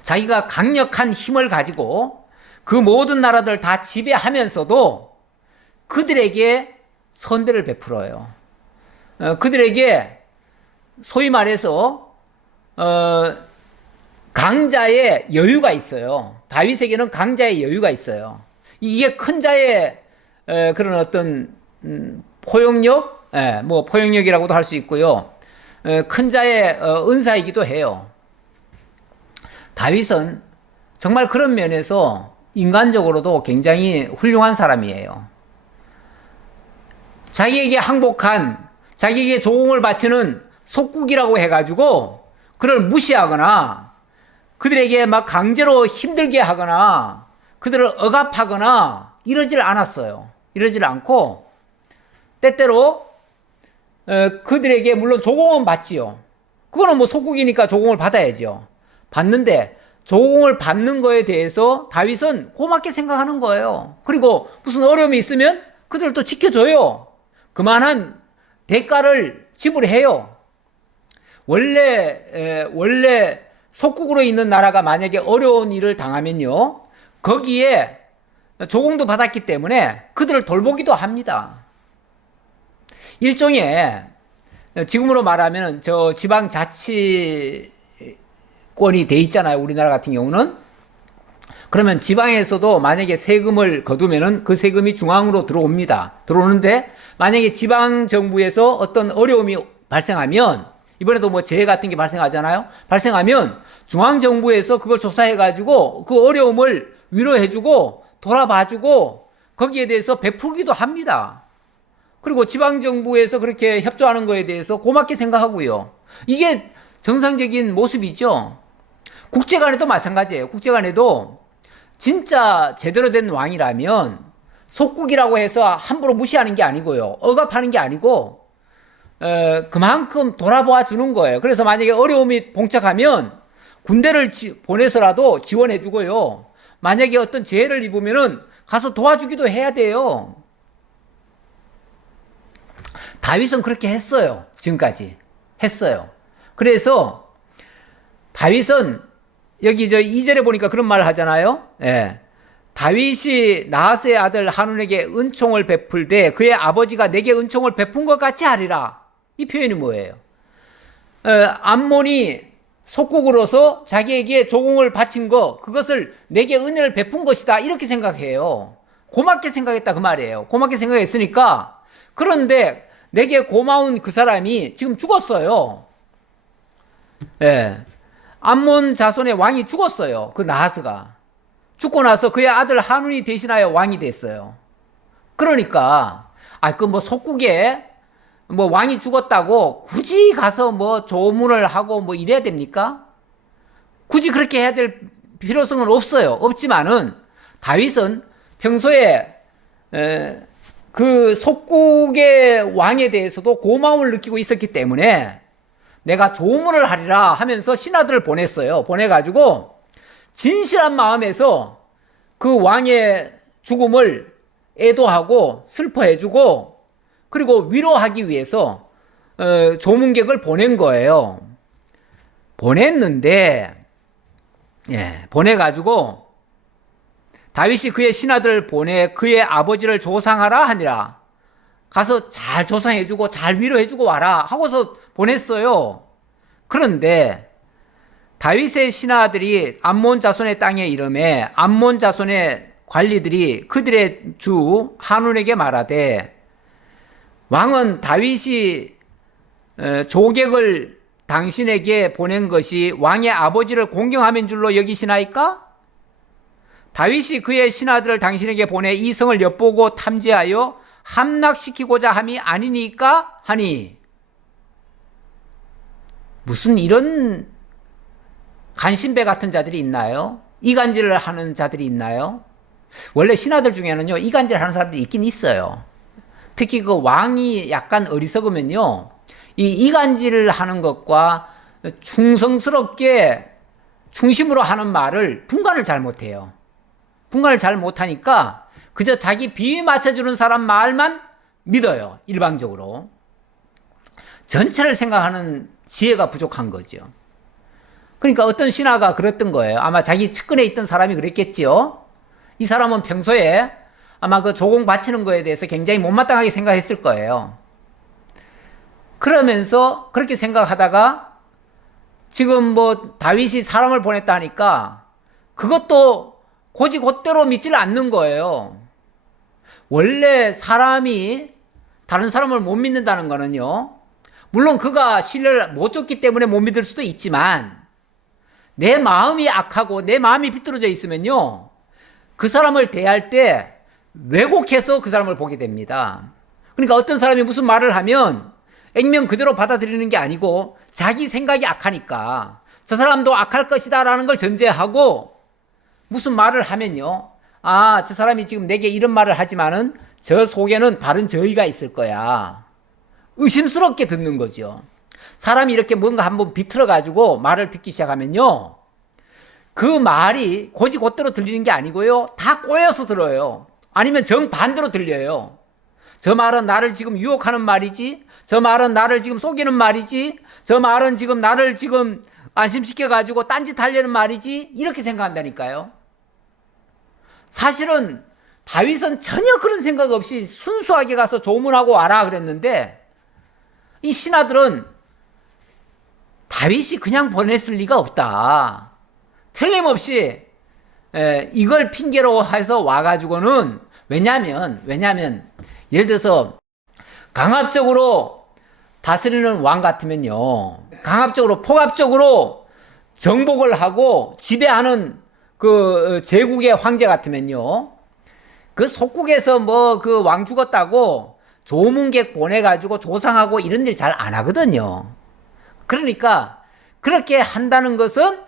자기가 강력한 힘을 가지고 그 모든 나라들 다 지배하면서도 그들에게 선대를 베풀어요. 그들에게 소위 말해서 강자의 여유가 있어요. 다윗에게는 강자의 여유가 있어요. 이게 큰 자의 그런 어떤 포용력, 뭐 포용력이라고도 할 수 있고요. 큰 자의 은사이기도 해요. 다윗은 정말 그런 면에서 인간적으로도 굉장히 훌륭한 사람이에요. 자기에게 항복한, 자기에게 조공을 바치는 속국이라고 해가지고 그를 무시하거나 그들에게 막 강제로 힘들게 하거나 그들을 억압하거나 이러질 않았어요. 이러질 않고 때때로 그들에게 물론 조공은 받지요. 그거는 뭐 속국이니까 조공을 받아야죠. 받는데 조공을 받는 거에 대해서 다윗은 고맙게 생각하는 거예요. 그리고 무슨 어려움이 있으면 그들을 또 지켜줘요. 그만한 대가를 지불해요. 원래 속국으로 있는 나라가 만약에 어려운 일을 당하면요, 거기에 조공도 받았기 때문에 그들을 돌보기도 합니다. 일종의 지금으로 말하면 저 지방자치권이 돼 있잖아요. 우리나라 같은 경우는. 그러면 지방에서도 만약에 세금을 거두면은 그 세금이 중앙으로 들어옵니다. 들어오는데 만약에 지방정부에서 어떤 어려움이 발생하면, 이번에도 뭐 재해 같은 게 발생하잖아요. 발생하면 중앙정부에서 그걸 조사해가지고 그 어려움을 위로해주고 돌아봐주고 거기에 대해서 베풀기도 합니다. 그리고 지방정부에서 그렇게 협조하는 거에 대해서 고맙게 생각하고요. 이게 정상적인 모습이죠. 국제간에도 마찬가지예요. 국제간에도 진짜 제대로 된 왕이라면 속국이라고 해서 함부로 무시하는 게 아니고요. 억압하는 게 아니고 그만큼 돌아보아 주는 거예요. 그래서 만약에 어려움이 봉착하면 군대를 보내서라도 지원해 주고요. 만약에 어떤 재해를 입으면은 가서 도와주기도 해야 돼요. 다윗은 그렇게 했어요. 지금까지 했어요. 그래서 다윗은 여기 저 2절에 보니까 그런 말을 하잖아요. 예. 다윗이 나하스의 아들 한운에게 은총을 베풀되 그의 아버지가 내게 은총을 베푼 것 같이 하리라. 이 표현이 뭐예요? 암몬이 속국으로서 자기에게 조공을 바친 거, 그것을 내게 은혜를 베푼 것이다, 이렇게 생각해요. 고맙게 생각했다 그 말이에요. 고맙게 생각했으니까. 그런데 내게 고마운 그 사람이 지금 죽었어요. 예. 암몬 자손의 왕이 죽었어요. 그 나하스가 죽고 나서 그의 아들 한운이 대신하여 왕이 됐어요. 그러니까 그 뭐 속국에 뭐 왕이 죽었다고 굳이 가서 뭐 조문을 하고 뭐 이래야 됩니까? 굳이 그렇게 해야 될 필요성은 없어요. 없지만은 다윗은 평소에 그 속국의 왕에 대해서도 고마움을 느끼고 있었기 때문에 내가 조문을 하리라 하면서 신하들을 보냈어요. 보내가지고 진실한 마음에서 그 왕의 죽음을 애도하고 슬퍼해주고 그리고 위로하기 위해서 조문객을 보낸 거예요. 보냈는데 보내가지고 다윗이 그의 신하들을 보내 그의 아버지를 조상하라 하니라. 가서 잘 조상해주고 잘 위로해주고 와라 하고서 보냈어요. 그런데 다윗의 신하들이 암몬 자손의 땅에 이름에 암몬 자손의 관리들이 그들의 주 한운에게 말하되 왕은 다윗이 조객을 당신에게 보낸 것이 왕의 아버지를 공경함인 줄로 여기시나이까? 다윗이 그의 신하들을 당신에게 보내 이 성을 엿보고 탐지하여 함락시키고자 함이 아니니까 하니. 무슨 이런 간신배 같은 자들이 있나요? 이간질을 하는 자들이 있나요? 원래 신하들 중에는요, 이간질을 하는 사람들이 있긴 있어요. 특히 그 왕이 약간 어리석으면요, 이 이간질을 하는 것과 충성스럽게 중심으로 하는 말을 분간을 잘 못해요. 분간을 잘 못하니까 그저 자기 비위 맞춰주는 사람 말만 믿어요. 일방적으로. 전체를 생각하는 지혜가 부족한 거죠. 그러니까 어떤 신하가 그랬던 거예요. 아마 자기 측근에 있던 사람이 그랬겠지요. 이 사람은 평소에 아마 그 조공 바치는 거에 대해서 굉장히 못마땅하게 생각했을 거예요. 그러면서 그렇게 생각하다가 지금 뭐 다윗이 사람을 보냈다 하니까 그것도 곧대로 믿지를 않는 거예요. 원래 사람이 다른 사람을 못 믿는다는 거는요, 물론 그가 신뢰를 못 줬기 때문에 못 믿을 수도 있지만 내 마음이 악하고 내 마음이 비뚤어져 있으면요, 그 사람을 대할 때 왜곡해서 그 사람을 보게 됩니다. 그러니까 어떤 사람이 무슨 말을 하면 액면 그대로 받아들이는 게 아니고 자기 생각이 악하니까 저 사람도 악할 것이다 라는 걸 전제하고 무슨 말을 하면요, 아, 저 사람이 지금 내게 이런 말을 하지만은 저 속에는 다른 저의가 있을 거야. 의심스럽게 듣는 거죠. 사람이 이렇게 뭔가 한번 비틀어 가지고 말을 듣기 시작하면요, 그 말이 곧대로 들리는 게 아니고요, 다 꼬여서 들어요. 아니면 정반대로 들려요. 저 말은 나를 지금 유혹하는 말이지, 저 말은 나를 지금 속이는 말이지, 저 말은 지금 나를 지금 안심시켜 가지고 딴짓 하려는 말이지, 이렇게 생각한다니까요. 사실은 다윗은 전혀 그런 생각 없이 순수하게 가서 조문하고 와라 그랬는데, 이 신하들은 다윗이 그냥 보냈을 리가 없다. 틀림없이 이걸 핑계로 해서 와가지고는, 왜냐면 예를 들어서 강압적으로 다스리는 왕 같으면요, 강압적으로 폭압적으로 정복을 하고 지배하는 그 제국의 황제 같으면요, 그 속국에서 뭐 그 왕 죽었다고 조문객 보내가지고 조상하고 이런 일 잘 안 하거든요. 그러니까 그렇게 한다는 것은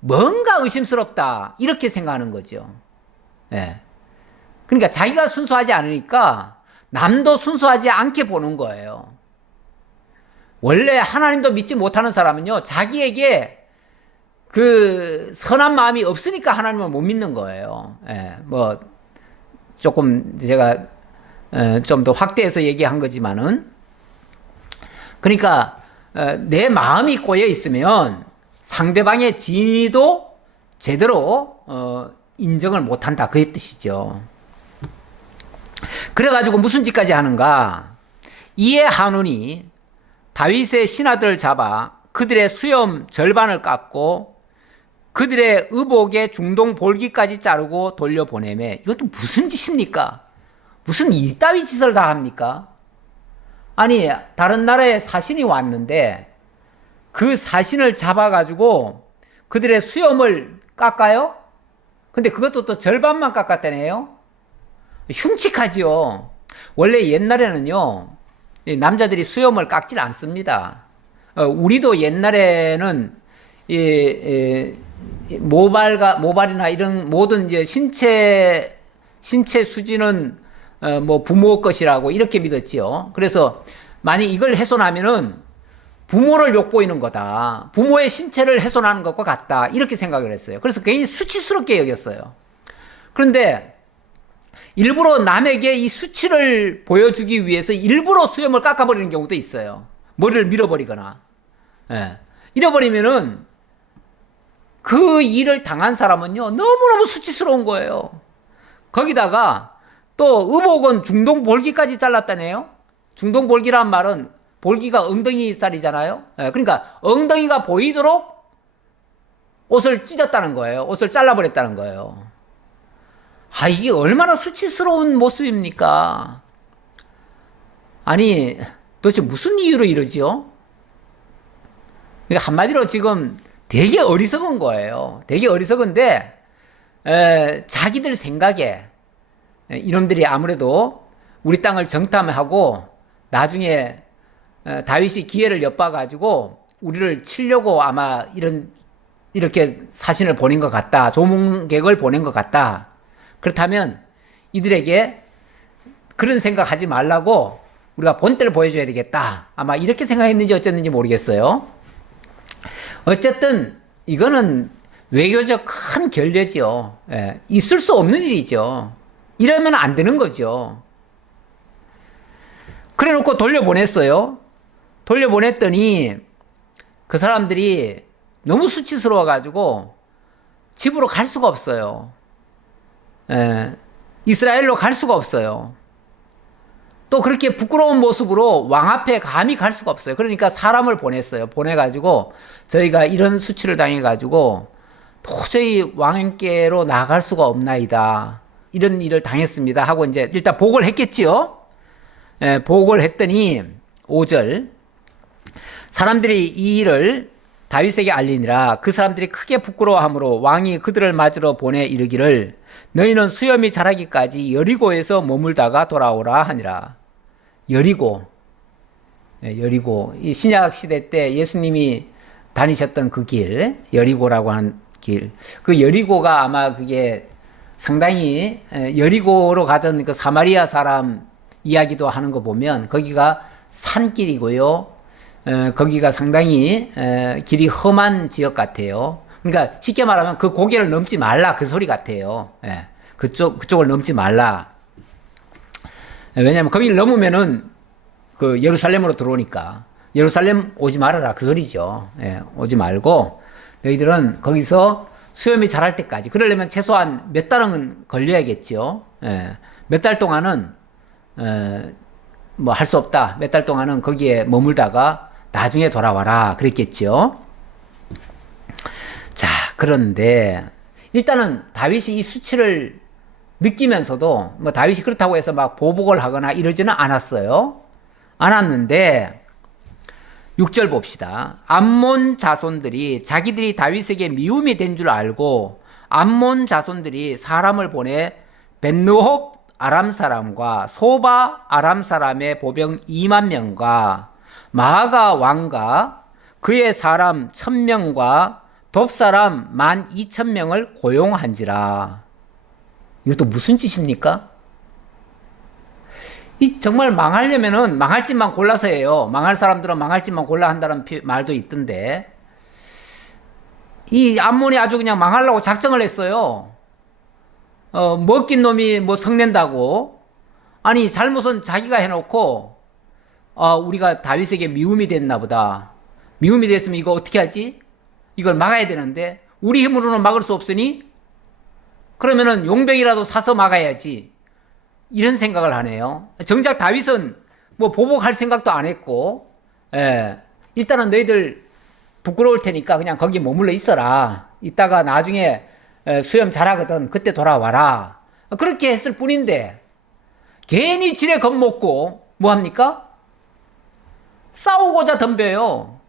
뭔가 의심스럽다, 이렇게 생각하는 거죠. 예. 그러니까 자기가 순수하지 않으니까 남도 순수하지 않게 보는 거예요. 원래 하나님도 믿지 못하는 사람은요, 자기에게 그 선한 마음이 없으니까 하나님을 못 믿는 거예요. 예. 뭐 조금 제가 좀 더 확대해서 얘기한 거지만은, 그러니까 내 마음이 꼬여 있으면 상대방의 진의도 제대로 인정을 못한다, 그의 뜻이죠. 그래가지고 무슨 짓까지 하는가? 이에 한운이 다윗의 신하들을 잡아 그들의 수염 절반을 깎고 그들의 의복의 중동 볼기까지 자르고 돌려보내매. 이것도 무슨 짓입니까? 무슨 이따위 짓을 다 합니까? 아니, 다른 나라에 사신이 왔는데 그 사신을 잡아가지고 그들의 수염을 깎아요? 근데 그것도 또 절반만 깎았다네요? 흉측하지요. 원래 옛날에는요, 남자들이 수염을 깎질 않습니다. 우리도 옛날에는 모발이나 이런 모든 이제 신체 수지는 뭐 부모 것이라고 이렇게 믿었지요. 그래서 만약 이걸 훼손하면은 부모를 욕보이는 거다, 부모의 신체를 훼손하는 것과 같다, 이렇게 생각을 했어요. 그래서 굉장히 수치스럽게 여겼어요. 그런데 일부러 남에게 이 수치를 보여주기 위해서 일부러 수염을 깎아버리는 경우도 있어요. 머리를 밀어버리거나. 예. 잃어버리면은 그 일을 당한 사람은요, 너무너무 수치스러운 거예요. 거기다가 또 의복은 중동 볼기까지 잘랐다네요. 중동 볼기란 말은 볼기가 엉덩이 살이잖아요. 예. 그러니까 엉덩이가 보이도록 옷을 찢었다는 거예요. 옷을 잘라버렸다는 거예요. 아, 이게 얼마나 수치스러운 모습입니까? 아니, 도대체 무슨 이유로 이러지요? 그러니까 한마디로 지금 되게 어리석은 거예요. 되게 어리석은데, 자기들 생각에, 이놈들이 아무래도 우리 땅을 정탐하고, 나중에, 다윗이 기회를 엿봐가지고, 우리를 치려고 아마 이렇게 사신을 보낸 것 같다. 조문객을 보낸 것 같다. 그렇다면 이들에게 그런 생각하지 말라고 우리가 본때를 보여줘야 되겠다. 아마 이렇게 생각했는지 어쨌는지 모르겠어요. 어쨌든 이거는 외교적 큰 결례지요. 예, 있을 수 없는 일이죠. 이러면 안 되는 거죠. 그래 놓고 돌려보냈어요. 돌려보냈더니 그 사람들이 너무 수치스러워가지고 집으로 갈 수가 없어요. 이스라엘로 갈 수가 없어요. 또 그렇게 부끄러운 모습으로 왕 앞에 감히 갈 수가 없어요. 그러니까 사람을 보냈어요. 보내가지고 저희가 이런 수치를 당해가지고 도저히 왕께로 나갈 수가 없나이다. 이런 일을 당했습니다. 하고 이제 일단 보고를 했겠지요. 보고를 했더니 5절 사람들이 이 일을 다윗에게 알리니라. 그 사람들이 크게 부끄러워하므로 왕이 그들을 맞으러 보내 이르기를 너희는 수염이 자라기까지 여리고에서 머물다가 돌아오라 하니라. 여리고, 여리고. 이 신약 시대 때 예수님이 다니셨던 그 길, 여리고라고 하는 길. 그 여리고가 아마 그게 상당히 여리고로 가던 그 사마리아 사람 이야기도 하는 거 보면 거기가 산길이고요. 거기가 상당히 길이 험한 지역 같아요. 그러니까 쉽게 말하면 그 고개를 넘지 말라 그 소리 같아요. 그쪽을 넘지 말라. 왜냐하면 거기를 넘으면은 그 예루살렘으로 들어오니까 예루살렘 오지 말아라 그 소리죠. 오지 말고 너희들은 거기서 수염이 자랄 때까지 그러려면 최소한 몇 달은 걸려야겠죠. 몇 달 동안은 뭐 할 수 없다. 몇 달 동안은 거기에 머물다가 나중에 돌아와라 그랬겠죠. 자, 그런데 일단은 다윗이 이 수치를 느끼면서도 뭐 다윗이 그렇다고 해서 막 보복을 하거나 이러지는 않았어요. 않았는데 6절 봅시다. 암몬 자손들이 자기들이 다윗에게 미움이 된 줄 알고 암몬 자손들이 사람을 보내 벳르홉 아람 사람과 소바 아람 사람의 보병 2만 명과 마아가 왕과 그의 사람 1000명과 돕사람 12,000명을 고용한지라. 이것도 무슨 짓입니까? 이 정말 망하려면은 망할 짓만 골라서 해요. 망할 사람들은 망할 짓만 골라 한다는 말도 있던데. 이 암몬이 아주 그냥 망하려고 작정을 했어요. 먹긴 놈이 뭐 성낸다고. 아니, 잘못은 자기가 해놓고, 우리가 다윗에게 미움이 됐나 보다. 미움이 됐으면 이거 어떻게 하지? 이걸 막아야 되는데, 우리 힘으로는 막을 수 없으니, 그러면은 용병이라도 사서 막아야지. 이런 생각을 하네요. 정작 다윗은 뭐 보복할 생각도 안 했고, 일단은 너희들 부끄러울 테니까 그냥 거기 머물러 있어라. 이따가 나중에 수염 잘하거든. 그때 돌아와라. 그렇게 했을 뿐인데, 괜히 지레 겁먹고, 뭐 합니까? 싸우고자 덤벼요.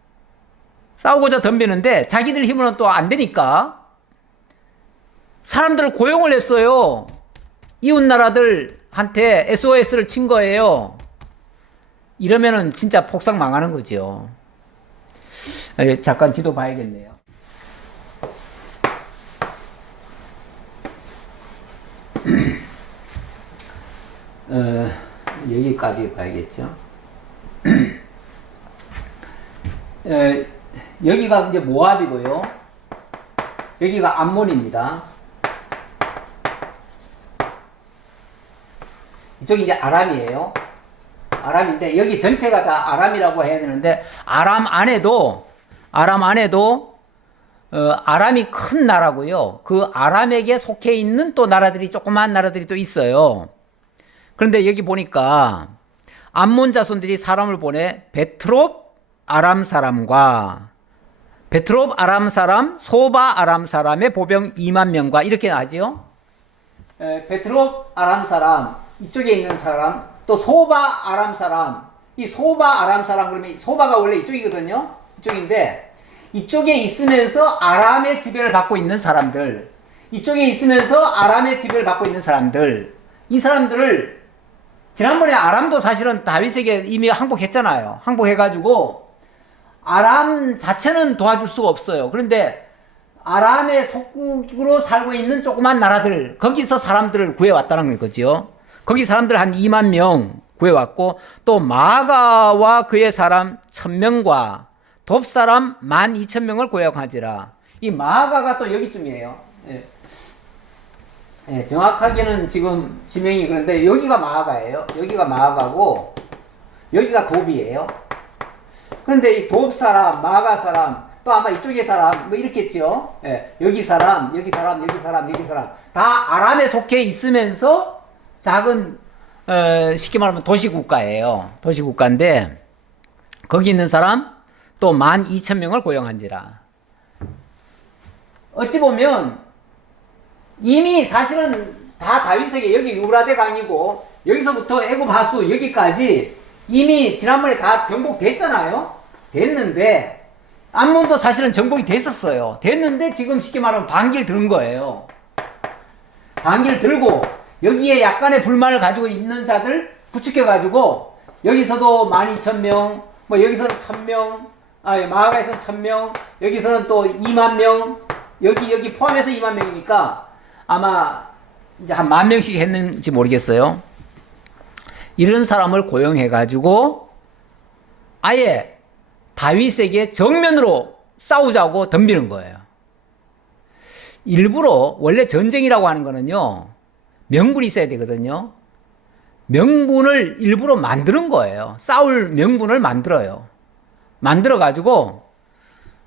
싸우고자 덤비는데, 자기들 힘으로는 또 안 되니까, 사람들을 고용을 했어요. 이웃나라들한테 SOS를 친 거예요. 이러면은 진짜 폭삭 망하는 거죠. 잠깐 지도 봐야겠네요. 여기까지 봐야겠죠. 여기가 이제 모압이고요. 여기가 암몬입니다. 이쪽이 이제 아람이에요. 아람인데 여기 전체가 다 아람이라고 해야 되는데 아람 안에도 아람이 큰 나라고요. 그 아람에게 속해 있는 또 나라들이 조그마한 나라들이 또 있어요. 그런데 여기 보니까 암몬 자손들이 사람을 보내 베트롭 아람 사람과 베트롭 아람 사람, 소바 아람 사람의 보병 2만 명과 이렇게 나죠. 베트롭 아람 사람, 이쪽에 있는 사람, 또 소바 아람 사람. 이 소바 아람 사람 그러면 소바가 원래 이쪽이거든요. 이쪽인데 이쪽에 있으면서 아람의 지배를 받고 있는 사람들, 이쪽에 있으면서 아람의 지배를 받고 있는 사람들, 이 사람들을 지난번에 아람도 사실은 다윗에게 이미 항복했잖아요. 항복해가지고 아람 자체는 도와줄 수가 없어요. 그런데 아람의 속국으로 살고 있는 조그만 나라들, 거기서 사람들을 구해왔다는 거죠. 거기 사람들 한 2만 명 구해왔고, 또 마가와 그의 사람 1000명과 돕 사람 12,000명을 구해하지라. 이 마가가 또 여기쯤이에요. 예. 예, 정확하게는 지금 지명이 그런데 여기가 마가예요. 여기가 마가고 여기가 돕이에요. 그런데 이 돕 사람, 마가 사람, 또 아마 이쪽의 사람 뭐 이렇겠죠. 예, 여기 사람, 여기 사람, 여기 사람, 여기 사람 다 아람에 속해 있으면서 작은 쉽게 말하면 도시국가예요. 도시국가인데 거기 있는 사람 또 12,000명을 고용한지라. 어찌 보면 이미 사실은 다 다윗에게 여기 유브라데 강이고 여기서부터 애굽 하수 여기까지 이미 지난번에 다 정복됐잖아요. 됐는데 암몬도 사실은 정복이 됐었어요. 됐는데 지금 쉽게 말하면 반기를 드는 거예요. 반기를 들고 여기에 약간의 불만을 가지고 있는 자들 부추겨가지고 여기서도 12,000명, 뭐 여기서는 1,000명, 마가에서는 1,000명, 여기서는 또 2만 명, 여기 포함해서 2만 명이니까 아마 이제 한 10,000명씩 했는지 모르겠어요. 이런 사람을 고용해가지고 아예 다윗에게 정면으로 싸우자고 덤비는 거예요. 일부러 원래 전쟁이라고 하는 거는요, 명분이 있어야 되거든요. 명분을 일부러 만드는 거예요. 싸울 명분을 만들어요. 만들어가지고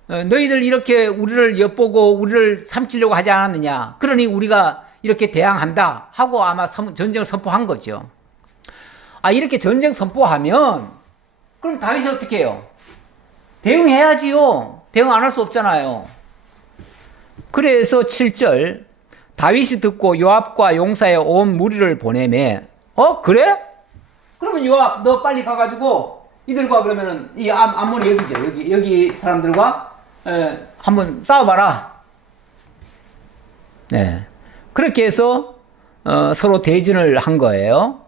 너희들 이렇게 우리를 엿보고 우리를 삼키려고 하지 않았느냐. 그러니 우리가 이렇게 대항한다 하고 아마 전쟁을 선포한 거죠. 이렇게 전쟁 선포하면 그럼 다윗이 어떻게 해요? 대응해야지요. 대응 안 할 수 없잖아요. 그래서 7절 다윗이 듣고 요압과 용사의 온 무리를 보내매 그래? 그러면 요압 너 빨리 가가지고 이들과 그러면은 이 암몬이 여기죠. 여기 사람들과 한번 싸워봐라. 네. 그렇게 해서 서로 대진을 한 거예요.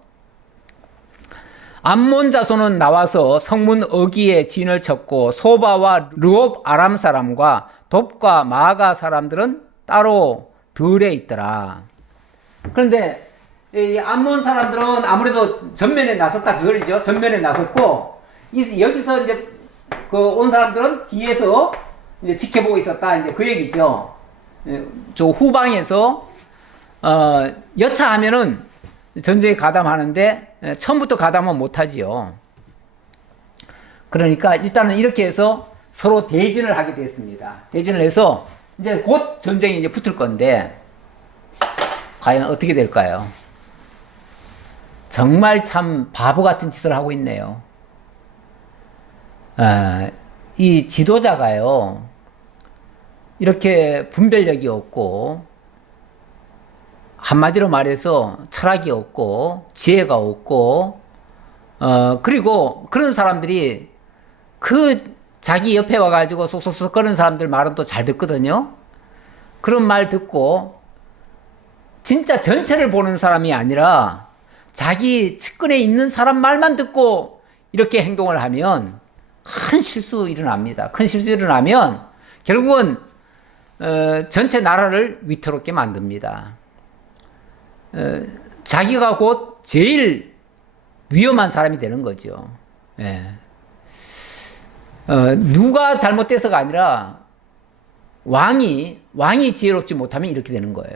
암몬 자손은 나와서 성문 어기에 진을 쳤고 소바와 르옵 아람 사람과 돕과 마가 사람들은 따로 들에 있더라. 그런데 이 암몬 사람들은 아무래도 전면에 나섰다 그거죠. 전면에 나섰고 여기서 이제 그 온 사람들은 뒤에서 이제 지켜보고 있었다. 이제 그 얘기죠. 저 후방에서 여차하면은 전쟁에 가담하는데 처음부터 가담은 못하지요. 그러니까 일단은 이렇게 해서 서로 대진을 하게 됐습니다. 대진을 해서 이제 곧 전쟁이 이제 붙을 건데 과연 어떻게 될까요? 정말 참 바보 같은 짓을 하고 있네요. 이 지도자가요, 이렇게 분별력이 없고, 한마디로 말해서 철학이 없고, 지혜가 없고, 그리고 그런 사람들이 자기 옆에 와가지고 쏙쏙쏙 거리는 사람들 말은 또 잘 듣거든요. 그런 말 듣고, 진짜 전체를 보는 사람이 아니라, 자기 측근에 있는 사람 말만 듣고 이렇게 행동을 하면 큰 실수 일어납니다. 큰 실수 일어나면 결국은 전체 나라를 위태롭게 만듭니다. 자기가 곧 제일 위험한 사람이 되는 거죠. 예. 누가 잘못돼서가 아니라 왕이 지혜롭지 못하면 이렇게 되는 거예요.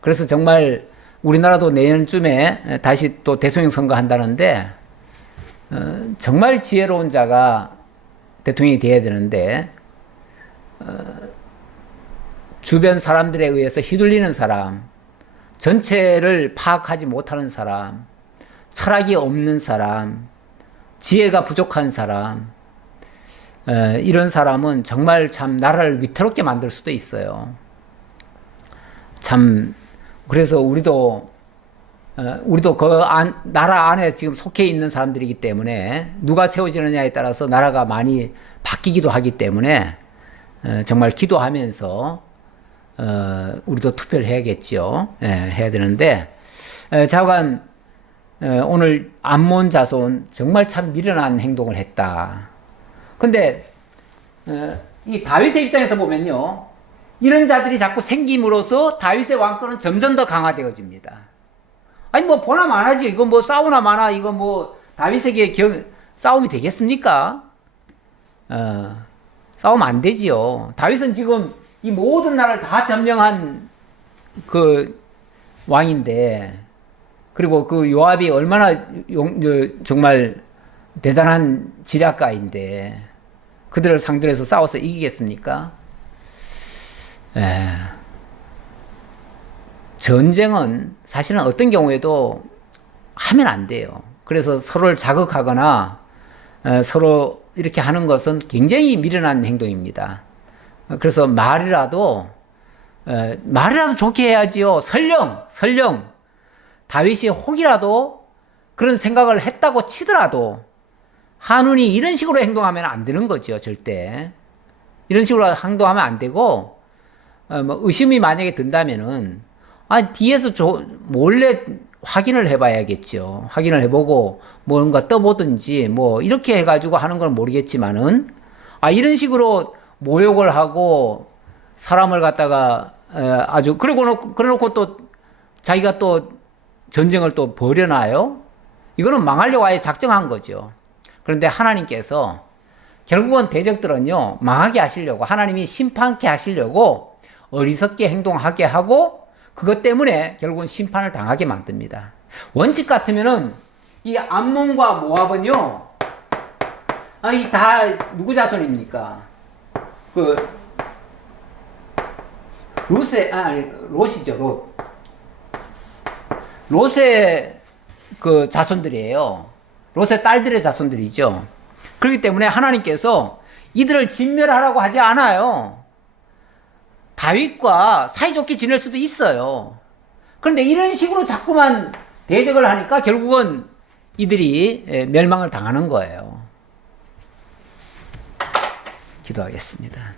그래서 정말 우리나라도 내년쯤에 다시 또 대통령 선거한다는데 정말 지혜로운 자가 대통령이 돼야 되는데 주변 사람들에 의해서 휘둘리는 사람, 전체를 파악하지 못하는 사람, 철학이 없는 사람, 지혜가 부족한 사람, 이런 사람은 정말 참 나라를 위태롭게 만들 수도 있어요. 참 그래서 우리도 나라 안에 지금 속해 있는 사람들이기 때문에 누가 세워지느냐에 따라서 나라가 많이 바뀌기도 하기 때문에 정말 기도하면서 우리도 투표를 해야겠죠. 해야 되는데 좌우간 오늘 암몬 자손 정말 참 미련한 행동을 했다. 근데 이 다윗의 입장에서 보면요, 이런 자들이 자꾸 생김으로써 다윗의 왕권은 점점 더 강화되어집니다. 아니 뭐 보나 마나지. 이거 뭐 싸우나 마나. 이거 뭐 다윗에게 싸움이 되겠습니까? 싸우면 안 되지요. 다윗은 지금 이 모든 나라를 다 점령한 그 왕인데, 그리고 그 요압이 얼마나 정말 대단한 지략가인데 그들을 상대로 해서 싸워서 이기겠습니까? 전쟁은 사실은 어떤 경우에도 하면 안 돼요. 그래서 서로를 자극하거나 서로 이렇게 하는 것은 굉장히 미련한 행동입니다. 그래서 말이라도 좋게 해야지요. 설령 다윗이 혹이라도 그런 생각을 했다고 치더라도 한운이 이런 식으로 행동하면 안 되는 거죠. 절대 이런 식으로 행동하면 안 되고, 뭐 의심이 만약에 든다면은 뒤에서 몰래 확인을 해봐야겠죠. 확인을 해보고 뭔가 떠보든지 뭐 이렇게 해가지고 하는 건 모르겠지만은 이런 식으로 모욕을 하고 사람을 갖다가 아주 그래놓고 또 자기가 또 전쟁을 또 벌여놔요. 이거는 망하려고 아예 작정한 거죠. 그런데 하나님께서 결국은 대적들은요, 망하게 하시려고, 하나님이 심판케 하시려고 어리석게 행동하게 하고 그것 때문에 결국은 심판을 당하게 만듭니다. 원칙 같으면은 이 암몬과 모압은요, 이 다 누구 자손입니까? 롯이죠. 롯의 그 자손들이에요. 롯의 딸들의 자손들이죠. 그렇기 때문에 하나님께서 이들을 진멸하라고 하지 않아요. 다윗과 사이좋게 지낼 수도 있어요. 그런데 이런 식으로 자꾸만 대적을 하니까 결국은 이들이 멸망을 당하는 거예요. 기도하겠습니다.